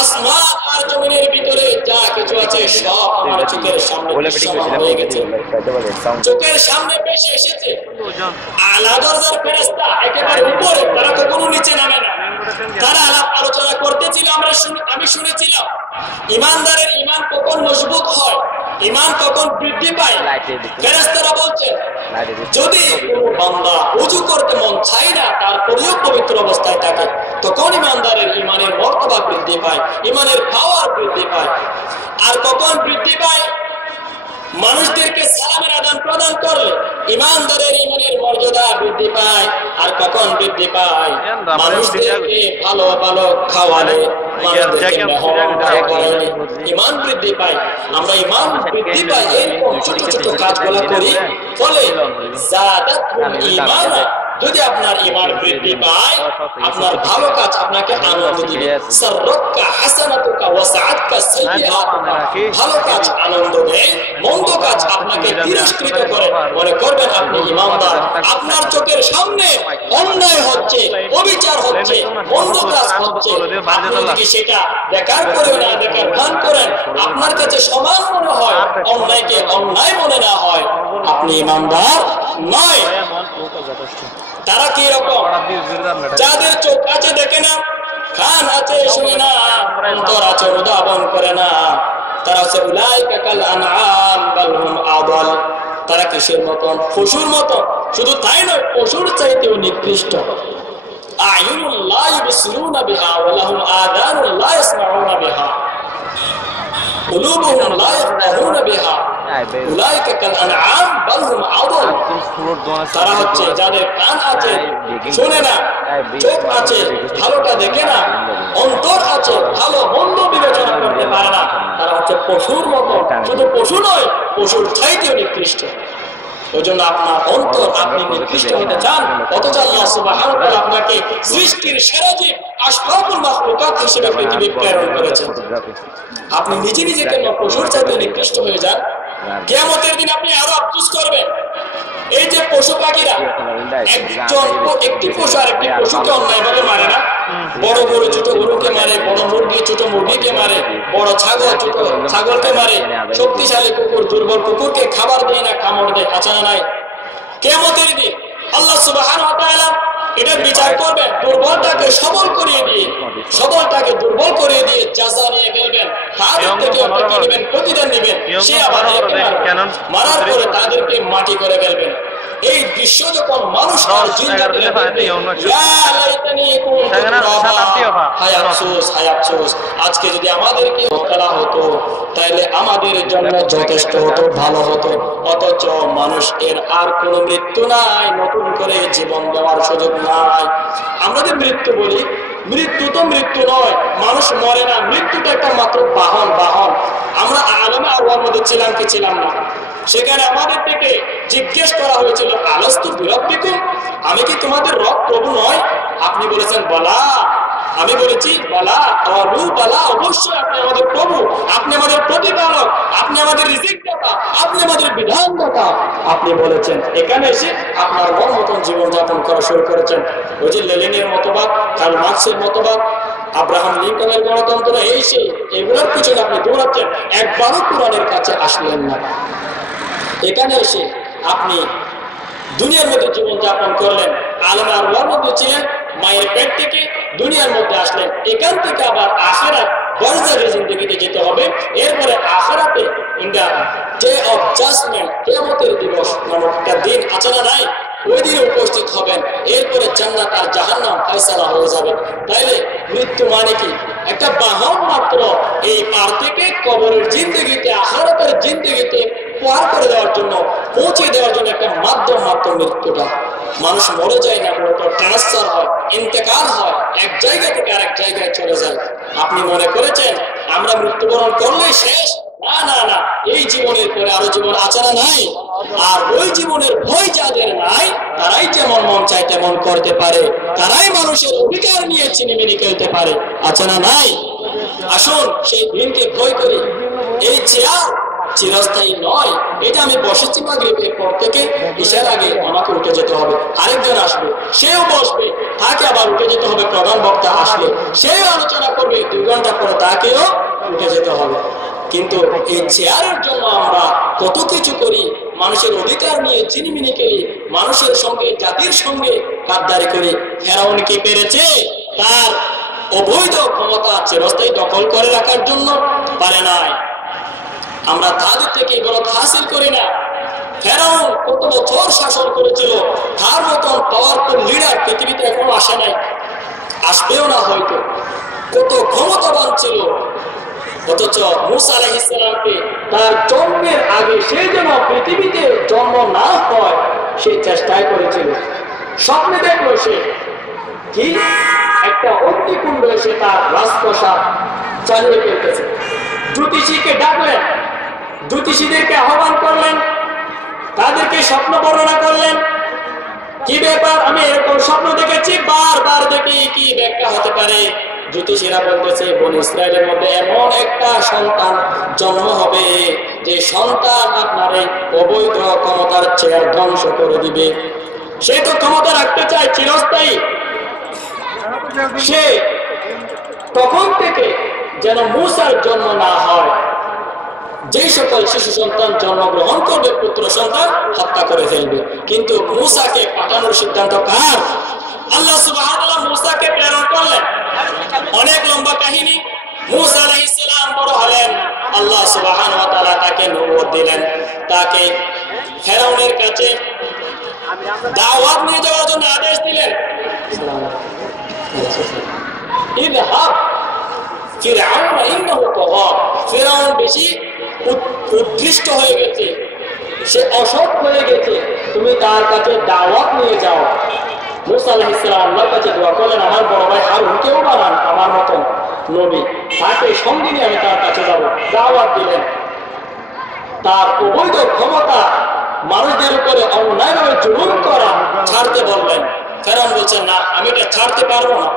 আসমান আর জমিনের ভিতরে যা কিছু আছে সব আমার চোখের সামনে দৃশ্যমান হয়ে গেছে, চোখের সামনে ভেসে এসেছে। আলা দরজার ফেরেশতা একেবারে উপরে, তারা কখনো নিচে নামে না। তারা আলাপ আলোচনা করতেছিল, আমি শুনেছিলাম ইমানদারের ইমান কখন মজবুত হয়, ইমান কখন বৃদ্ধি পায়। ফেরেশতারা বলছেন, যদি কোনো বান্দা ওযু করতে মন চায় না, তারপরেও পবিত্র অবস্থায় থাকে, তখন ইমানদারের ইমানের মর্তবা বৃদ্ধি পায়, ইমানের পাওয়ার বৃদ্ধি পায়। আর কখন বৃদ্ধি পায়? মানুষদেরকে সালামের আদান প্রদান করলে ইমানদারের ইমানের মর্যাদা বৃদ্ধি পায়। আর কখন বৃদ্ধি পায়? মানুষদেরকে ভালো ভালো খাওয়ালে, মানুষদেরকে মেহমান খাওয়ালে ইমান বৃদ্ধি পায়। আমরা ইমান বৃদ্ধি পাই এরকম ছোট ছোট কাজগুলো করি, ফলে যাদাতুল ঈমান। যদি আপনার ঈমান বৃদ্ধি পায়, আপনার ভালো কাজ আপনাকে আনন্দ দিবে। সাররাকা হাসানাতুকা ওয়া সাআতকা সাইয়্যাতুকা। ভালো কাজ আনন্দ দেয়, মন্দ কাজ আপনাকে তিরস্কৃত করে। মনে করবেন আপনি ঈমানদার, আপনার চোখের সামনে অন্যায় হচ্ছে, অবিচার হচ্ছে, মন্দ কাজ হচ্ছে, আপনি যদি সেটা দেখার পরেও না দেখার ভান করেন, আপনার কাছে সমান মনে হয়, অন্যায়কে অন্যায় মনে না হয়, আপনি ঈমানদার নয়। তারা কি রকম? যাদের চোখ আছে দেখে না, কান আছে শুনে না, অন্তর আছে উদ্ভাবন করে না, তারা হচ্ছে উলাইকা কাল আনআম বাল হুম আদাল। তারা কিসের মতন? পশুর মতন। শুধু তাই নয়, পশুর চাইতেও নিকৃষ্ট। আয়ুনুল লা ইবসিরুনা বিহা ওয়া লাহুম আযানুল লা ইয়াসমাউনা বিহা, কুলুবুহুম লা ইয়াফকাহুনা বিহা, উলাইকা কাল আনআম বাল হুম আদাল। তারা হচ্ছে যাদের কান আছে শুনে না, চোখ আছে ভালোটা দেখে না, অন্তর আছে ভালো মন্দ বিবেচনা করতে পারে না, তারা হচ্ছে পশুর মতো। শুধু পশু নয়, পশুর চাইতেও নিকৃষ্ট। ওই জন্য আপনার অন্তর, আপনি নিকৃষ্ট হতে চান, অথচ আল্লাহ সুবহানাহু ওয়া তাআলা আপনাকে সৃষ্টির সেরা জীব, আশরাফুল মাখলুকাত হিসেবে পৃথিবী প্রেরণ করেছেন। আপনি নিজে নিজে কেন পশুর চাইতে নিকৃষ্ট হয়ে যান? কিয়ামতের দিন আপনি আরো আফসোস করবেন। এই যে পশু পাখিরা, একটি পশু আর একটি পশুকে অন্যায়ভাবে মারে না। বড় গরু ছোট গরুকে মারে, বড় মুরগি ছোট মুরগিকে মারে, বড় ছাগল ছোট ছাগলকে মারে, শক্তিশালী কুকুর দুর্বল কুকুরকে খাবার দেয় না, কামড় দেয়, আছে না নাই? কিয়ামতের দিন আল্লাহ সুবহানাহু ওয়া তাআলা এটা বিচার করবেন, দুর্বলটাকে সবল করিয়ে দিয়ে, সবলটাকে দুর্বল করিয়ে দিয়ে জাযা নিয়ে ফেলবেন, তাদের থেকে অপেক্ষা নেবেন, প্রতিদান নেবেন, সে আবার মারার পরে তাদেরকে মাটি করে ফেলবেন। এই দৃশ্য যখন মানুষ আর জিন জাতির দেখবে, ইয়া লাইতানি কুনতু তুরাবা, হায় আফসোস, হায় আফসোস, আজকে যদি আমাদেরকে হত্যা হতো তাহলে আমাদের জন্য যথেষ্ট হতো, ভালো হতো। অথচ মানুষ এর আর কোনো মৃত্যু নাই, নতুন করে জীবন দেওয়ার সুযোগ নাই। আমরা যে মৃত্যু বলি, মৃত্যু তো মৃত্যু নয়, মানুষ মরে না, মৃত্যুটা একটা মাত্র বাহন। আমরা আলেমে আরওয়ার মধ্যে ছিলাম কি ছিলাম না? সেখানে আমাদের থেকে জিজ্ঞেস করা হয়েছিল, আলাস্তু বিরাব্বিকুম, আমি কি তোমাদের রব প্রভু নয়? আপনি বলেছেন বলা। আমি বলেছি বলা, বলা, অবশ্যই আপনি আমাদের প্রভু, আপনি আমাদের প্রতিপালক, আপনি আমাদের রিজিক দাতা, আপনি আমাদের বিধানদাতা। আপনি বলেছেন, এখানে এসে আপনার মন মতন জীবনযাপন করা শুরু করেছেন। ওই যে লেনিনের মতবাদ, কার্ল মার্কসের মতবাদ, আব্রাহাম লিঙ্কনের গণতন্ত্র, এই সেই এগুলোর পিছনে আপনি দৌড়াচ্ছেন, একবারও কোরআনের কাছে আসলেন না। এখানে এসে আপনি দুনিয়ার মধ্যে জীবনযাপন করলেন, আলেমে আরওয়ার মধ্যে ছিলেন, মায়ের পেট থেকে দুনিয়ার মধ্যে আসলেন, এখান থেকে আবার আখিরাত বরজাখী জিন্দেগিতে যেতে হবে। এরপরে আখিরাতে in the day of judgement, কিয়ামতের দিবস নামক একটা দিন আছে না নাই? ওই দিনে উপস্থিত হবেন। এরপরে জান্নাত আর জাহান্নাম ফয়সালা হয়ে যাবে। তাইলে মৃত্যু মানে কি? একটা বাহন মাত্র, এই পার থেকে কবরের জিন্দেগিতে, আখিরাতের জিন্দেগিতে পার করে দেওয়ার জন্য পৌঁছে দেওয়ার জন্য একটা মাধ্যম মাত্র মৃত্যুটা। মানুষ মরে যায় না, মূলত ট্রান্সফার হয়, ইন্তেকাল হয়, এক জায়গা থেকে আরেক জায়গায় চলে যায়। আপনি মনে করেছেন আমরা মৃত্যুবরণ করলেই শেষ? না না না, এই জীবনের পরে আরো জীবন আছে না নাই? আর ওই জীবনের ভয় যাদের নাই তারাই যেমন মন চায় তেমন করতে পারে, তারাই মানুষের অধিকার নিয়ে চিনিমিনি খেলতে পারে, আছে না নাই? আসুন সেই দিনকে ভয় করি। এই চেয়ার চিরস্থায়ী নয়, এটা আমি বসেছি মাগরিবের পর থেকে ঈশার আগে আমাকে উঠে যেতে হবে, আরেকজন আসবে সেও বসবে, তাকে আবার উঠে যেতে হবে, প্রধান বক্তা আসলে সেও আলোচনা করবে, 2 ঘন্টা পরে তাকেও উঠে যেতে হবে। কিন্তু এই চেয়ারের জন্য আমরা কত কিছু করি, মানুষের অধিকার নিয়ে চিনিমিনি খেলি, মানুষের সঙ্গে জাতির সঙ্গে গাদ্দারি করি। ফেরাউন কি পেরেছে তার অবৈধ ক্ষমতা চিরস্থায়ী দখল করে রাখার জন্য? পারে নাই। আমরা তাদের থেকে ইবারত হাসিল করি না। ফেরাউন কত বছর শাসন করেছিল, তার মতন পাওয়ারফুল লিডার পৃথিবীতে এখনো আসে নাই, আসবেও না হয়তো। কত ক্ষমতাবান ছিল, অথচ মূসা আলাইহিস সালামকে তার জন্মের আগে সে যেন পৃথিবীতে জন্ম না হয় সেই চেষ্টাই করেছিল। স্বপ্নে দেখলো সে কি একটা অগ্নিকুণ্ড এসে তার রাজপ্রাসাদ চালিয়ে ফেলতেছে। জ্যোতিষীকে ডাকলেন, জ্যোতিষীদেরকে আহ্বান করলেন, তাদেরকে স্বপ্ন বর্ণনা করলেন, কি ব্যাপার আমি এরকম স্বপ্ন দেখেছি, বারবার দেখি, কি ব্যাখ্যা হতে পারে? জ্যোতিষীরা বলতেছে বনী ইসরায়েলের মধ্যে এমন একটা সন্তান জন্ম হবে যে সন্তান আপনার এই অবৈধ ক্ষমতার চেয়ার ধ্বংস করে দিবে। সে তো ক্ষমতা রাখতে চায় চিরস্থায়ী। সে তখন থেকে যেন মূসার জন্ম না হয়, যে সকল শিশু সন্তান জন্মগ্রহণ করবে পুত্র সন্তান হত্যা করে ফেলবে। কিন্তু মূসাকে পাঠানোর সিদ্ধান্ত কার? আল্লাহ সুবহানাহু ওয়া তাআলা মূসাকে প্রেরণ করলেন। অনেক লম্বা কাহিনী। মূসা আলাইহিস সালাম বড় হলেন, আল্লাহ সুবহানাহু ওয়া তাআলা তাকে নবুয়ত দিলেন, তাকে ফেরাউনের কাছে দাওয়াত নিয়ে যাওয়ার জন্য আদেশ দিলেন। ইযহাব ফিরআউন ইন্নাহু তাগা। ফিরআউন বেশি উৎকৃষ্ট হয়ে গেছে, সে অসৎ হয়ে গেছে, তুমি তার কাছে দাওয়াত নিয়ে যাও। মূসা আলাইহিস সালাম আল্লাহর কাছে দোয়া করলেন, আমার বড় ভাই হারুনকেও বানান আমার মতন নবী, তাকে সঙ্গে নিয়ে আমি তার কাছে যাব। দাওয়াত দিলেন। তার অবৈধ ক্ষমতা মানুষদের উপরে অন্যায়ভাবে জুলুম করা ছাড়তে বললেন। ফেরাউন বলছেন, না আমি এটা ছাড়তে পারবো না,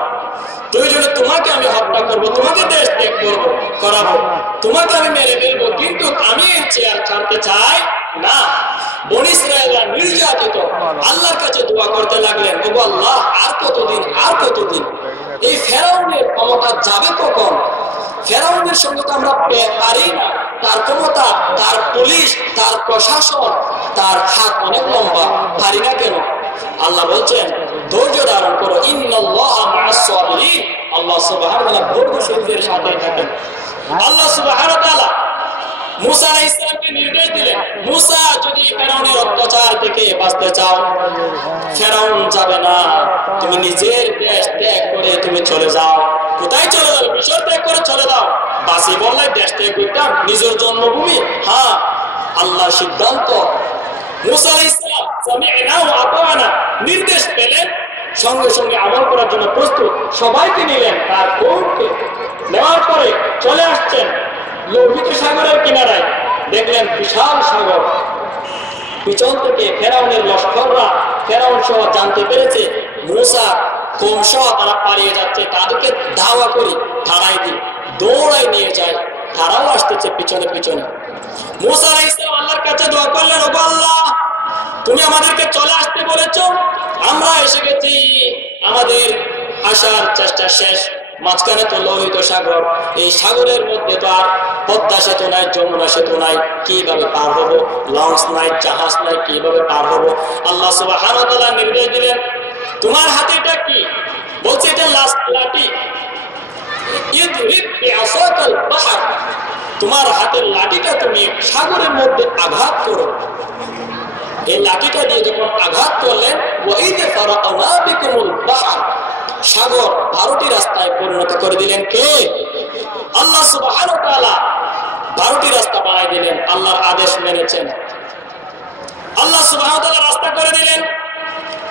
প্রয়োজনে তোমাকে আমি হত্যা করবো, তোমাকে দেশ ত্যাগ করবো করাবো, তোমাকে আমি মেরে ফেলবো, কিন্তু আমি এই চেয়ার ছাড়তে চাই না। বনী ইসরায়েলরা নির্যাতিত, আল্লাহর কাছে দোয়া করতে লাগলেন, ওগো আল্লাহ আর কতদিন, আর কতদিন? এই ফেরাউনের ক্ষমতা যাবে কখন? ফেরাউনের সঙ্গে তো আমরা পারি না, তার ক্ষমতা, তার পুলিশ, তার প্রশাসন, তার হাত অনেক লম্বা, পারি না কেন? আল্লাহ বলছেন ধৈর্য ধারণ করো, ইন্নাল্লাহা মা'আস সাবিরিন। আল্লাহ সুবহানাহু ওয়া তাআলা ধৈর্যশীলদের সাথে থাকেন। আল্লাহ সুবহানাহু ওয়া তাআলা মূসা আলাইহিস সালামকে নির্দেশ দিলেন, মূসা যদি ফেরাউনের অত্যাচার থেকে বাঁচতে চাও, ফেরাউন যাবে না, তুমি নিজের দেশ ত্যাগ করে তুমি চলে যাও। কোথায় চলে যাও? মিশর ত্যাগ করে চলে যাও। বাসি বললে দেশ ত্যাগ করতাম, নিজের জন্মভূমি। হ্যাঁ, আল্লাহর সিদ্ধান্ত। মূসা আলাইহিস সালাম সামি'না ওয়া আতা'না নির্দেশ পেলেন, সঙ্গে সঙ্গে আমল করার জন্য প্রস্তুত। সবাইকে নিলেন, তার কৌমকে নেওয়ার পরে চলে আসছেন লোহিত সাগরের কিনারায়। দেখলেন বিশাল সাগর, পিছন থেকে ফেরাউনের লস্কররা, ফেরাউন সহ জানতে পেরেছে মূসা কওম সহ তারা পালিয়ে যাচ্ছে, তাদেরকে ধাওয়া করি, তাড়াই দিই, দৌড়াই নিয়ে যায়, তারাও আসতেছে পিছনে পিছনে। মূসা আলাইহিস সালাম আল্লাহর কাছে দোয়া করলেন, ওগো আল্লাহ তুমি আমাদেরকে চলে আসতে বলেছো, আমরা এসে গেছি, আমাদের আসার চেষ্টা শেষ। মাঝখানে তো লোহিত সাগর, এই সাগরের মধ্যে তো আর পদ্মা সেতু নাই, যমুনা সেতু নাই, কিভাবে পার হবো? লঞ্চ নাই, জাহাজ নাই, কিভাবে পার হবো? আল্লাহ সুবহানাহু ওয়া তাআলা নির্দেশ দিলেন, তোমার হাতে এটা কি? বলছে এটা লাঠি। ইদরিব বিআসাকাল বাহর, তোমার হাতের লাঠিটা তুমি সাগরের মধ্যে আঘাত করো। এই লাঠিটা দিয়ে যখন আঘাত করলেন, ওয়াইদা ফারাকনা বিকুমুল বাহর, সাগর 12টি রাস্তায় পরিণত করে দিলেন কে? আল্লাহ সুবহানাহু ওয়া তাআলা 12টি রাস্তা বানাই দিলেন, আল্লাহর আদেশ মেনেছেন। সুবহানাহু ওয়া তাআলা রাস্তা করে দিলেন।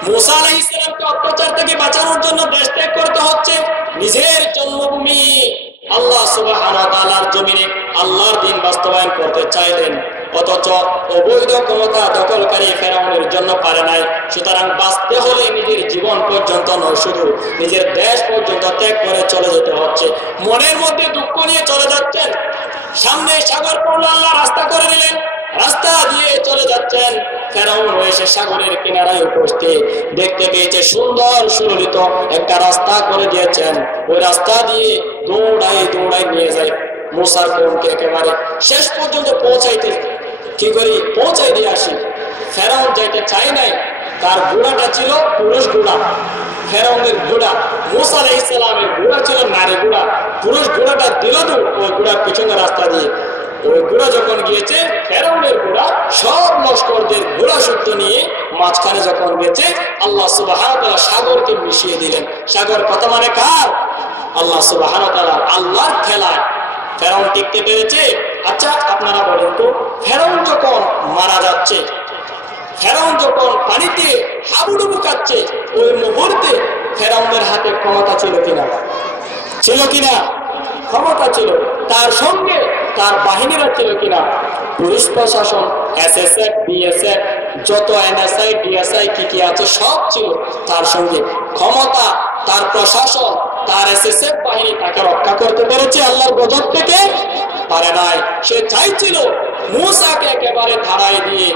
মুসা আলাইহিস সালামকে অত্যাচার থেকে বাঁচানোর জন্য দেশ ত্যাগ করতে হচ্ছে। নিজের জন্মভূমি আল্লাহ সুবহানাহু ওয়া তাআলার জমিনে আল্লাহর দ্বীন বাস্তবায়ন করতে চাইলেন, অথচ অবৈধ ক্ষমতা দখলকারী ফেরাউনের জন্য পারে নাই। সুতরাং বাঁচতে হলে নিজের জীবন পর্যন্ত নয়, শুধু নিজের দেশ পর্যন্ত ত্যাগ করে চলে যেতে হচ্ছে। মনের মধ্যে দুঃখ নিয়ে চলে যাচ্ছেন। সামনে সাগর পড়লো, আল্লাহ রাস্তা করে দিলেন, রাস্তা দিয়ে চলে যাচ্ছেন। ফেরাউন এসে সাগরের কিনারায় উপস্থিত, দেখতে পেয়েছে সুন্দর সুললিত একটা রাস্তা করে দিয়েছেন। ওই রাস্তা দিয়ে দৌড়াই নিয়ে যায় মুসার কওমকে একেবারে শেষ পর্যন্ত পৌঁছাইতে কি করি পৌঁছাই দিয়ে আসি। ফেরাউন যাইতে চাই নাই, তার ঘোড়াটা ছিল পুরুষ ঘোড়া। ফেরাউনের ঘোড়া, মুসা আলাইহিস সালামের ঘোড়া ছিল নারী ঘোড়া। পুরুষ ঘোড়াটা দিল তো ওই ঘোড়ার পিছনে রাস্তা দিয়ে। ওই ঘোড়া যখন গিয়েছে, ফেরাউনের ঘোড়া সব লস্করদের ঘোড়া শক্ত নিয়ে মাঝখানে যখন গেছে, আল্লাহ সুবহানাহু ওয়া তাআলা সাগরকে মিশিয়ে দিলেন। সাগর কথা মানে কার? আল্লাহ সুবহানাহু ওয়া তাআলা। আল্লাহর খেলায় ফেরাউন টিকতে পেরেছে। আচ্ছা আপনারা বলেন তো, ফেরাউন যখন মারা যাচ্ছে, ফেরাউন যখন পানিতে হাবুডুবু খাচ্ছে, ওই মুহূর্তে ফেরাউনের হাতে ক্ষমতা ছিল কিনা? ছিল কিনা? ক্ষমতা ছিল। তার সঙ্গে তার বাহিনীরা ছিল কিনা? পুলিশ প্রশাসন, এসএসএফ, বিএসএফ, যত এনএসআই, ডিএসআই কি আছে সব ছিল তার সঙ্গে। ক্ষমতা, তার প্রশাসন, তার এসএসএফ বাহিনী তাকে রক্ষা করতে পেরেছে আল্লাহর গজব থেকে? পারে নাই। সে চাইছিল মুসাকে একেবারে ধারায় দিয়ে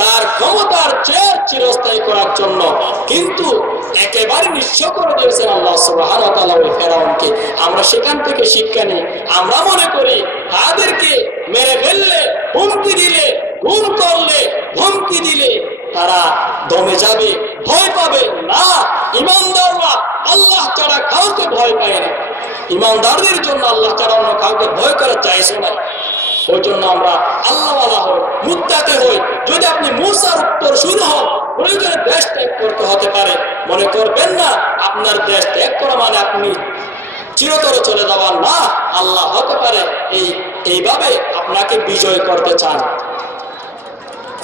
তার ক্ষমতার চেয়ে চিরস্থায়ী করার জন্য, কিন্তু একেবারে নিঃস্ব করে দিয়েছেন আল্লাহ সুবহানাহু ওয়া তাআলা ওই ফেরাউনকে। আমরা সেখান থেকে শিক্ষা নিই। আমরা মনে করি তাদেরকে মেরে ফেললে, হুমকি দিলে, খুন করলে, ধমকি দিলে তারা দমে যাবে, ভয় পাবে না। ঈমানদাররা আল্লাহ ছাড়া কাউকে ভয় পায় না। ঈমানদারদের জন্য আল্লাহ ছাড়া অন্য কাউকে ভয় করা চাইছে না। ওই জন্য আমরা আল্লাহওয়ালা হই, মুত্তাকি হই। যদি আপনি মুসার উত্তর শুরু হন, প্রয়োজনে দেশ ত্যাগ করতে হতে পারে। মনে করবেন না আপনার দেশ ত্যাগ করা মানে আপনি চিরতরে চলে যাওয়ার না। আল্লাহ হতে পারে এইভাবে আপনাকে বিজয় করতে চান।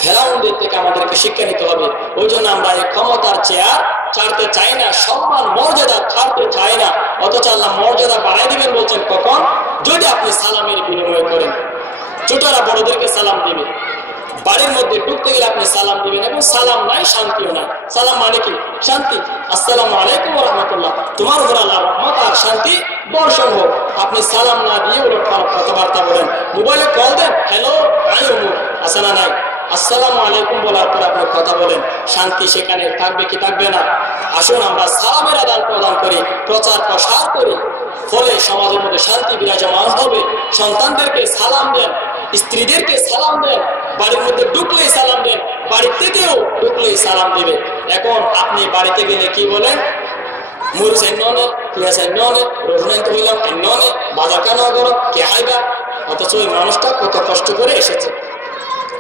ফেরাউনদের থেকে আমাদেরকে শিক্ষা নিতে হবে। ওই জন্য আমরা এই ক্ষমতার চেয়ার ছাড়তে চাই না, সম্মান মর্যাদা ছাড়তে চাই না। অথচ আল্লাহ মর্যাদা বাড়াই দিবেন বলছেন কখন? যদি আপনি সালামের বিনিময় করেন। ছোটরা বড়দেরকে সালাম দিবে, বাড়ির মধ্যে ঢুকতে গেলে আপনি সালাম দিবেন, এবং সালাম নাই শান্তিও নাই। সালাম মানে কি? শান্তি। আসসালামু আলাইকুম ওয়া রাহমাতুল্লাহ, তোমার উপর আল্লাহর রহমত আর শান্তি বর্ষণ হোক। আপনি সালাম না দিয়ে ওরা কথাবার্তা বলেন, মোবাইলে কল দেন, হ্যালো আমি অমুক, আছে না নাই? আসসালামু আলাইকুম বলার পর আপনি কথা বলেন, শান্তি সেখানে থাকবে কি থাকবে না? আসুন আমরা সালামের আদান প্রদান করি, প্রচার প্রসার করি, ফলে সমাজের মধ্যে শান্তি বিরাজমান হবে। সন্তানদেরকে সালাম দেন, স্ত্রীদেরকে সালাম দেন, বাড়ির মধ্যে ঢুকলেই সালাম দেন, বাড়ি থেকেও ঢুকলেই সালাম দিবে। এখন আপনি বাড়িতে গেলে কি বলেন? মরিচ এনে, পেঁয়াজ এনে, রসুন তো হইলাম এনে, বাজার কেন করো, কে হাইবা? অথচ ওই মানুষটা কত কষ্ট করে এসেছে।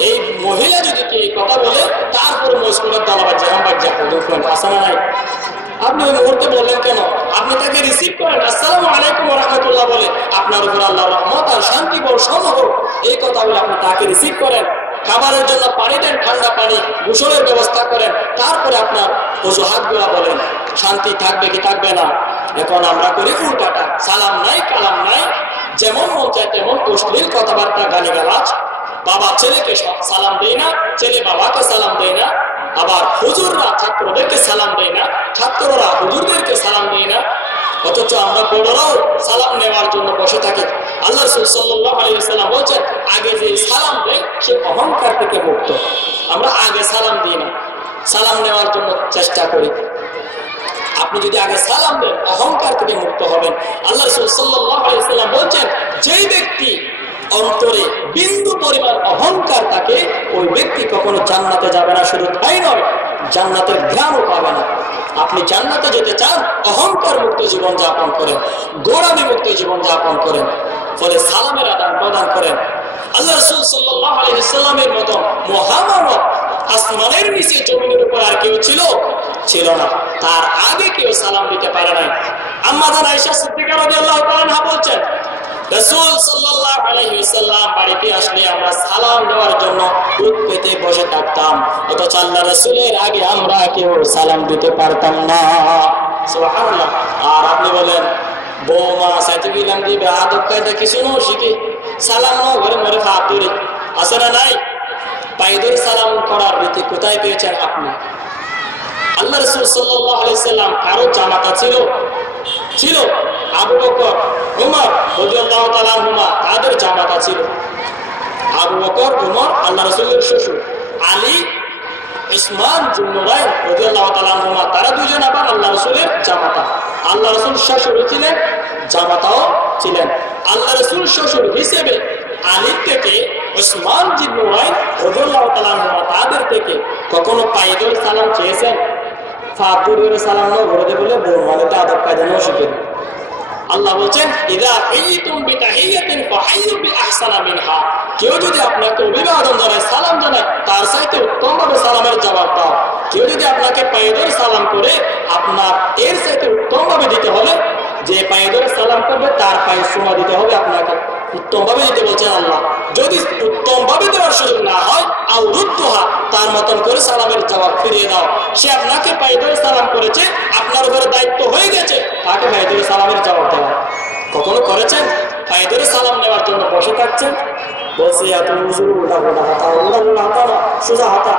এই মহিলা যদি কে কথা বলে, তারপর মস্কুলের দালাবাদ জাহাম বাজ্যা আসানা নাই। আপনি ওই মুহূর্তে বললেন কেন? আপনি তাকে রিসিভ করেন, আসসালামু আলাইকুম ওয়া রাহমাতুল্লাহ বলে, আপনার উপর আল্লাহর রহমত আর শান্তি বর্ষণ হোক, এই কথা বলে আপনি তাকে রিসিভ করেন। খাবারের জন্য পানি দেন, ঠান্ডা পানি, গোসলের ব্যবস্থা করেন, তারপরে আপনার অজুহাতগুলা বলেন, শান্তি থাকবে কি থাকবে না? এখন আমরা করি উল্টাটা, সালাম নাই, কালাম নাই, যেমন মন চায় তেমন অশ্লীল কথাবার্তা, গালিগালাজ। বাবা ছেলেকে সালাম দেয় না, ছেলে বাবাকে সালাম দেয় না। আবার হুজুররা ছাত্রদেরকে সালাম দেয় না, ছাত্ররা হুজুরদেরকে সালাম দেয় না। অথচ আমরা বড়রাও সালাম নেওয়ার জন্য বসে থাকি। আল্লাহ রাসূল সাল্লাল্লাহু আলাইহি ওয়াসাল্লাম বলেছেন, আগে যে সালাম দেয় সে অহংকার থেকে মুক্ত। আমরা আগে সালাম দিই না, সালাম নেওয়ার জন্য চেষ্টা করি। আপনি যদি আগে সালাম দেন, অহংকার থেকে মুক্ত হবেন। আল্লাহ রাসূল সাল্লাল্লাহু আলাইহি ওয়াসাল্লাম বলেছেন, যেই ব্যক্তি অন্তরে বিন্দু পরিমাণ অহংকার থাকে, ওই ব্যক্তি কখনো জান্নাতে যাবে না। শুধু তাই নয়, জান্নাতের ঘ্রাণও পাবে না। আপনি জান্নাতে যেতে চান, অহংকার মুক্ত জীবন যাপন করেন, গোড়ামি মুক্ত জীবন যাপন করেন, ফলে সালামের আদান প্রদান করেন। আল্লাহ রাসূল সাল্লাল্লাহু আলাইহি ওয়াসাল্লামের মতো মহামানব আসমানের নিচে জমিনের উপর আর কেউ ছিল না। তার আগে কেউ সালাম দিতে পারে নাই। আম্মা জান আয়েশা সিদ্দিকা রাদিয়াল্লাহু তাআলা আনহা বলছেন, রাসূল সাল্লাল্লাহু আলাইহি ওয়াসাল্লাম বাড়িতে আসলে আমরা সালাম দেওয়ার জন্য বুক পেতে বসে থাকতাম, অথচ আল্লাহ রাসূলের আগে আমরা কেউ সালাম দিতে পারতাম না। সুবহানাল্লাহ। আর আপনি বলেন বৌমা সাইতে গেলাম দিবে আদব কায়দা কিছু নো শিখে সালাম নাও ঘরে মরে হাত ধরে আসে না নাই? পায়ে ধরে সালাম করার রীতি কোথায় পেয়েছেন আপনি? আল্লাহ রাসূল সাল্লাল্লাহু আলাইহি ওয়াসাল্লাম কারো জামাতা ছিল আবু বকর উমর রাদিয়াল্লাহু তাআলা আনহুমা, তাদের জামাতা ছিল। আবু বকর উমর আল্লাহ রাসূলের শ্বশুর, আলী উসমান যুন্নুরাইন রাদিয়াল্লাহু তাআলা আনহুমা, তারা দুইজন আবার আল্লাহ রাসূলের জামাতা। আল্লাহ রাসূল শ্বশুর ছিলেন, জামাতাও ছিলেন। আল্লাহ রাসূল শ্বশুর হিসেবে আলী থেকে উসমান যুন্নুরাইন রাদিয়াল্লাহু তাআলা আনহুমা, তাদের থেকে কখনো পায়ে ধরে সালাম চেয়েছেন? ফাতুরের সালাম না বলে বলে বলতে আদব কায়দা নও শিখেন। আল্লাহ বলেন ইযা হাইয়তুম বিতাহিয়াতিন ফাহাইয়ু বিআহসানা মিনহা, কেউ যদি আপনাকে অভিবাদন জানায়, সালাম জানায়, তার চাইতে উত্তমভাবে সালামের জবাব দাও। কেউ যদি আপনাকে পায়ে ধরে সালাম করে, আপনার এর চাইতে উত্তমভাবে দিতে হবে। যে পায়ে ধরে সালাম করবে তার পায়ে চুমা দিতে হবে, আপনাকে উত্তমভাবে দিতে বলছেন আল্লাহ। যদি উত্তমভাবে দেওয়ার সুযোগ না হয়, আও রুদ্দুহা, তার মতন করে সালামের জবাব ফিরিয়ে দাও। সে আপনাকে পায়ে ধরে সালাম করেছে, আপনার উপরে দায়িত্ব হয়ে গেছে তাকে পায়ে ধরে সালামের জবাব দেওয়া। কখনো করেছেন? পায়ে ধরে সালাম নেওয়ার জন্য বসে থাকছেন, বলছে এত উল্টা হাতা না, সোজা হাতা।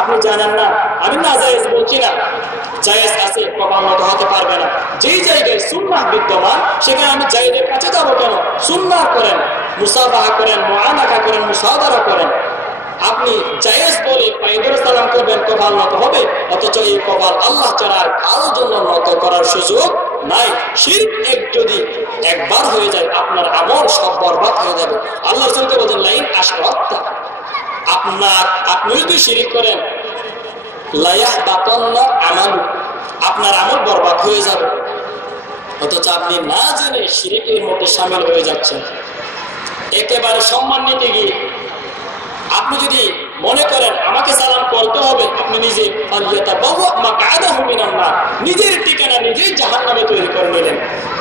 আপনি জানেন না, আমি না জায়েজ বলছি না, জায়েজ আছে, কপাল মতো হতে পারবে না। যেই জায়গায় সুন্নাহ বিদ্যমান সেখানে আমি জায়েজের কাছে যাবো কেন? সুন্নাহ করেন, মুসাফাহা করেন, মুআনাকা করেন, মুসাদারা করেন। আপনি জায়েজ বলে পায়ে ধরে সালাম করবেন, কপাল নত হবে, অথচ এই কপাল আল্লাহ ছাড়া আর কারোর জন্য নত করার সুযোগ নাই। শিরক যদি একবার হয়ে যায়, আপনার আমল সব বরবাদ হয়ে যাবে। আল্লাহ রাসূলকে বলেন লাইন আশরাকতা, আপনি যদি শিরক করেন লায়াহবাতান্না আমালু, আপনার আমল বরবাদ হয়ে যাবে। অথচ আপনি না জেনে শিরকের মধ্যে শামিল হয়ে যাচ্ছেন। একেবারে সম্মান নিতে গিয়ে আপনি যদি মনে করেন আমাকে সালাম করতে হবে, আপনি নিজে নিজের ঠিকানা নিজেই জাহান্নামে তৈরি করে নিলেন।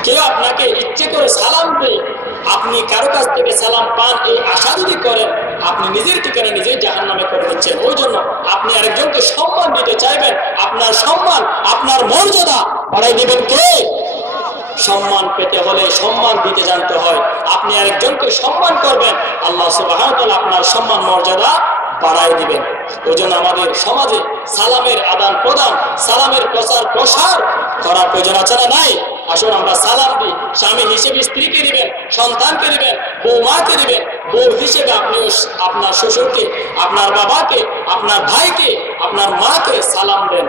কেউ আপনাকে ইচ্ছে করে সালাম দেয়, আপনি কারো কাছ থেকে সালাম পান এই আশা যদি করেন, আপনি নিজের ঠিকানা নিজেই জাহান্নামে করে দিচ্ছেন। ওই জন্য আপনি আরেকজনকে সম্মান দিতে চাইবেন, আপনার সম্মান, আপনার মর্যাদা বাড়াই দিবেন কে? সম্মান পেতে হলে সম্মান দিতে জানতে হয়। আপনি আরেকজনকে সম্মান করবেন, আল্লাহ সুবহানাহু ওয়া তাআলা আপনার সম্মান মর্যাদা বাড়াই দিবেন। ওই জন্য আমাদের সমাজে সালামের আদান প্রদান, সালামের প্রচার প্রসার করার প্রয়োজন আছে না নাই? আসুন আমরা সালাম দিই। স্বামী হিসেবে স্ত্রীকে দিবেন, সন্তানকে দিবেন, বৌমাকে দিবেন। বউ হিসেবে আপনি আপনার শ্বশুরকে, আপনার বাবাকে, আপনার ভাইকে, আপনার মাকে সালাম দেন।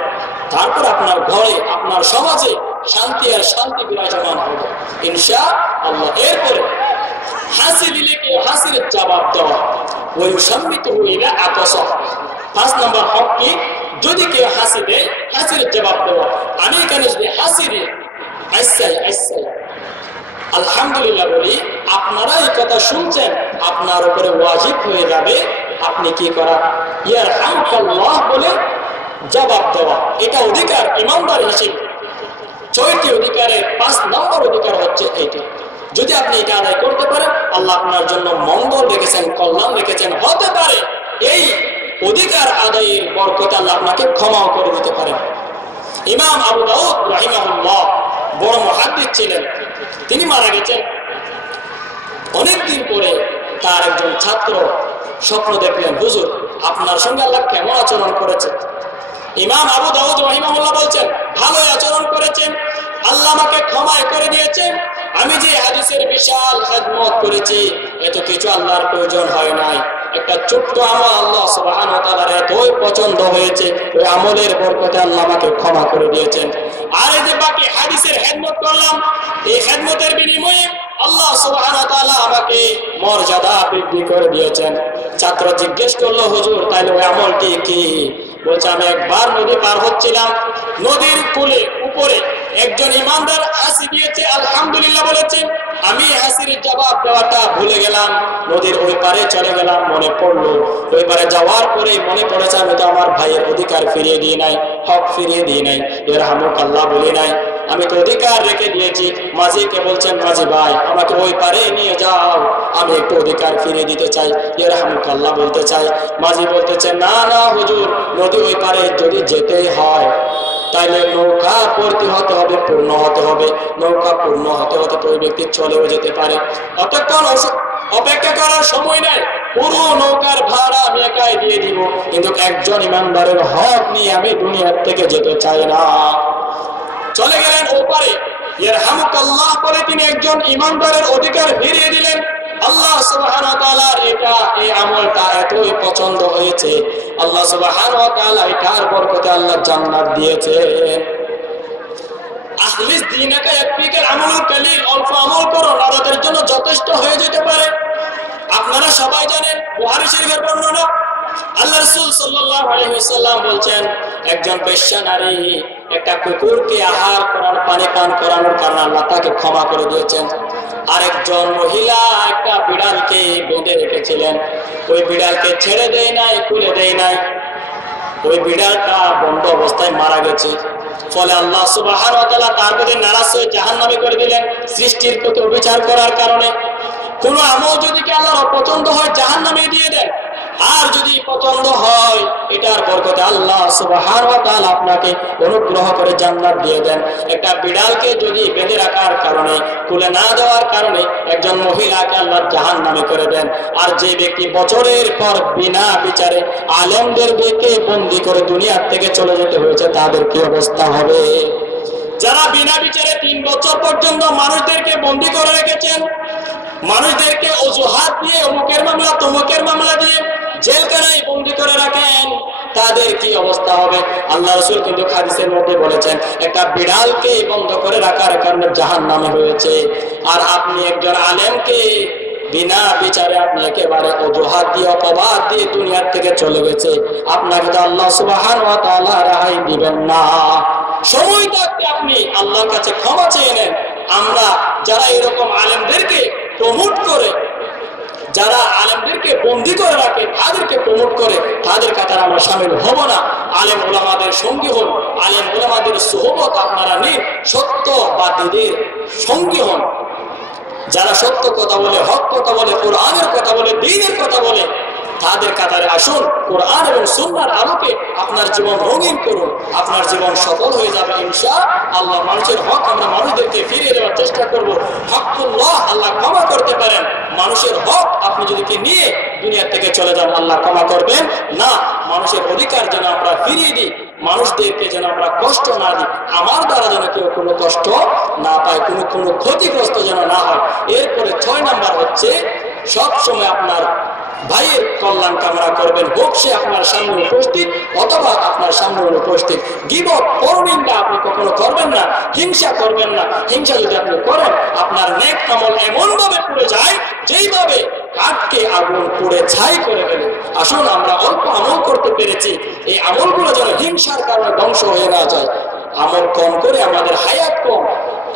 তারপর আপনার ঘরে, আপনার সমাজে শান্তি আর শান্তি বিরাজমান হবে ইনশাআল্লাহ। এরপরে হাসি দিলে কে হাসির জবাব দেওয়া, ওই সম্মিত হইলে আতস। 5 নম্বর হক কি? যদি কেউ হাসি দেয়, হাসির জবাব দেওয়া। আমি এখানে যদি হাসি দিই, আলহামদুলিল্লাহ বলি, আপনারা এই কথা শুনছেন, আপনার উপরে ওয়াজিব হয়ে যাবে আপনি কি করা? ইয়ারহামুকাল্লাহ বলে জবাব দেওয়া। এটা অধিকার ইমানদার হিসেবে। 6টি অধিকারের 5 নম্বর অধিকার হচ্ছে এইটা। যদি আপনি এটা আদায় করতে পারেন, আল্লাহ আপনার জন্য মঙ্গল রেখেছেন, কল্যাণ রেখেছেন। হতে পারে এই অধিকার আদায়ের বরকতে আল্লাহ আপনাকে ক্ষমাও করে দিতে পারেন। ইমাম আবু দাউদ রাহিমাহুল্লাহ বড় মুহাদ্দিস ছিলেন, তিনি মারা গেছেন। অনেকদিন পরে তার একজন ছাত্র স্বপ্ন দেখলেন, হুজুর আপনার সঙ্গে আল্লাহ কেমন আচরণ করেছে? ইমাম আবু দাউদ রাহিমাহুল্লাহ বলছেন, ভালোই আচরণ করেছেন, আল্লাহ আমাকে ক্ষমা করে দিয়েছেন। আমি যে হাদিসের বিশাল খেদমত করেছি, এত কিছু আল্লাহর প্রয়োজন হয় নাই। একটা ছোট্ট আমল আল্লাহ সুবহানাহু ওয়া তাআলার এতই পছন্দ হয়েছে, ওই আমলের বরকতে আল্লাহ আমাকে ক্ষমা করে দিয়েছেন। আর এই যে বাকি হাদিসের খেদমত করলাম, এই খেদমতের বিনিময়ে আল্লাহ সুবহানাহু ওয়া তাআলা আমাকে মর্যাদা বৃদ্ধি করে দিয়েছেন। ছাত্র জিজ্ঞেস করলো, হুজুর তাইলে ওই আমলটি কি? বলছে, আমি একবার নদী পার হচ্ছিলাম, নদীর কূলে উপরে একজন ইমানদার হাসি দিয়েছে, আলহামদুলিল্লাহ বলেছে। আমি হাসির জবাব দেওয়াটা ভুলে গেলাম, নদীর ওই পারে চলে গেলাম, মনে পড়লো। ওই পারে যাওয়ার পরে মনে পড়েছে আমি তো আমার ভাইয়ের অধিকার ফিরিয়ে দিয়ে নাই, হক ফিরিয়ে দিয়ে নাই, ইয়ারহামুকাল্লাহ বলি নাই। আমি তো অধিকার রেখে দিয়েছি। মাঝিকে বলছেন, মাঝি ভাই আমাকে ওই পারে নিয়ে যাও, আমি একটু অধিকার ফিরে দিতে চাই। ইয়ারহামুকাল্লাহ বলতে চাই। মাঝি বলতেছে, না না হুজুর, নদী ওই পারে যদি যেতেই হয় তাইলে নৌকা ভর্তি হতে হবে, পূর্ণ হতে হবে। নৌকা পূর্ণ হতে হতে তো ওই ব্যক্তি চলেও যেতে পারে। অতক্ষণ অপেক্ষা করার সময় নাই, পুরো নৌকার ভাড়া আমি একাই দিয়ে দিব, কিন্তু একজন ইমানদারের হক নিয়ে আমি দুনিয়ার থেকে যেতে চাই না। চলে গেলেন ওপারে। ইয়ারহামুকাল্লাহ বলে তিনি একজন ইমানদারের অধিকার ফিরিয়ে দিলেন। আল্লাহ সুবহানাহু ওয়া তাআলার এই আমলটা এতই পছন্দ হয়েছে, আল্লাহ সুবহানাহু ওয়া তাআলা এটার বরকতে আল্লাহ জান্নাত দিয়েছেন। আখলিস দীনাকা ইয়াকফিকা আমলুল কালিল, অল্প আমল করো আর তাদের জন্য যথেষ্ট হয়ে যেতে পারে। আপনারা সবাই জানেন বুখারী শরীফের বর্ণনা, আল্লাহ রাসূল সাল্লাল্লাহু আলাইহি ওয়াসাল্লাম বলেন, একজন বেশ্যা নারী একটা কুকুরকে আহার করার পানি পান করানোর কারণে আল্লাহ তাকে ক্ষমা করে দিয়েছেন। আরেকজন মহিলা একটা বিড়ালকে বেঁধে রেখেছিলেন, ওই বিড়ালকে ছেড়ে দেয় নাই, খুলে দেয় নাই, ওই বিড়ালটা বন্ধ অবস্থায় মারা গেছে। ফলে আল্লাহ সুবহানাহু ওয়া তাআলা তার প্রতি নারাজ হয়ে জাহান্নামী করে দিলেন সৃষ্টির প্রতি বিচার করার কারণে। কোন আমল যদি কি আল্লাহর অপছন্দ হয় জাহান্নামে দিয়ে দেন, আর যদি পছন্দ হয় এটার বরকতে আল্লাহ সুবহানাহু ওয়া তাআলা আপনাকে অনুগ্রহ করে জান্নাত দিয়ে দেন। একটা বিড়ালকে যদি বেঁধে রাখার কারণে, খুলে না দেওয়ার কারণে একজন মহিলাকে আল্লাহ জাহান্নামে করে দেন। আর যে ব্যক্তি বছরের পর বিনা বিচারে আলেমদেরকে বন্দী করে দুনিয়া থেকে চলে যেতে হয়েছে, তাদের কি অবস্থা হবে? যারা বিনা বিচারে 3 বছর পর্যন্ত মানুষদেরকে বন্দী করে রেখেছেন, মানুষদেরকে অজুহাত দিয়ে অমুকের মামলা তমুকের মামলা দিয়ে জেলখানায় বন্দী করে রাখেন, তাদের কি অবস্থা হবে? আল্লাহ রাসূল কিন্তু হাদিসের মধ্যে বলেছেন একটা বিড়ালকে বন্ধ করে রাখার কারণে জাহান্নামে হয়েছে। আর আপনি একজন আলেমকে বিনা বিচারে আপনি একেবারে অজুহাত দিয়ে অপবাদ দিয়ে দুনিয়ার থেকে চলে গেছে, আপনাকে তো আল্লাহ সুবহানাহু ওয়া তাআলা রেহাই দিবেন না। সময় থাকতে আপনি আল্লাহর কাছে ক্ষমা চেয়ে নেন। আমরা যারা এরকম আলেমদেরকে প্রমোট করে, যারা আলেমদেরকে বন্দী করে রাখে, তাদেরকে প্রমোট করে, তাদের কাতারে আমরা শামিল হব না। আলেম ওলামাদের সঙ্গী হন, আলেম ওলামাদের সোহবত আপনারা নিন, সত্যবাদীদের সঙ্গী হন। যারা সত্য কথা বলে, হক কথা বলে, কোরআনের কথা বলে, দ্বীনের কথা বলে, তাদের কাতারে আসুন। কোরআন এবং সুন্নাহর আলোকে আপনার জীবন রঙিন করুন, আপনার জীবন সফল হয়ে যাবে ইনশাআল্লাহ। মানুষের হক আমরা মানুষদেরকে ফিরিয়ে দেওয়ার চেষ্টা করব। হকুল্লাহ আল্লাহ ক্ষমা করতে পারেন, মানুষের হক আপনি যদি নিয়ে দুনিয়া থেকে চলে যান আল্লাহ ক্ষমা করবেন না। মানুষের অধিকার যেন আমরা ফিরিয়ে দিই, মানুষদেরকে যেন আমরা কষ্ট না দিই, আমার দ্বারা যেন কেউ কোনো কষ্ট না পায়, কোনো ক্ষতিগ্রস্ত যেন না হয়। এরপরে 6 নাম্বার হচ্ছে সব সময় আপনার ভাইয়ের কল্যাণ কামনা করবেন, হোক সে আপনার সামনে উপস্থিত অথবা আপনার সামনে অনুপস্থিত। গীবত পরনিন্দা আপনি কখনো করবেন না, হিংসা করবেন না। হিংসা যদি আপনি করেন আপনার নেক আমল এমন ভাবে পুড়ে যায় যেইভাবে কাঠকে আগুন পুড়ে ছাই করে ফেলে। আসুন আমরা অল্প আমল করতে পেরেছি, এই আমলগুলো যেন হিংসার কারণে ধ্বংস হয়ে না যায়। আমল কম করে, আমাদের হায়াত কম,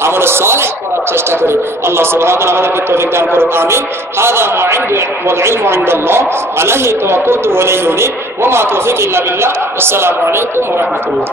আমল সালেহ করার চেষ্টা করি। আল্লাহ সুবহানাহু ওয়া তাআলা আমাদেরকে তৌফিক দান করুন, আমিন। হাযা মা ইনদি ওয়াল ইলমু ইনদাল্লাহ আলাইহি তাওয়াক্কালতু ওয়া ইলাইহি উনীব ওয়া মা তাওফীকি ইল্লা বিল্লাহ। আসসালামু আলাইকুম ওয়া রাহমাতুল্লাহ।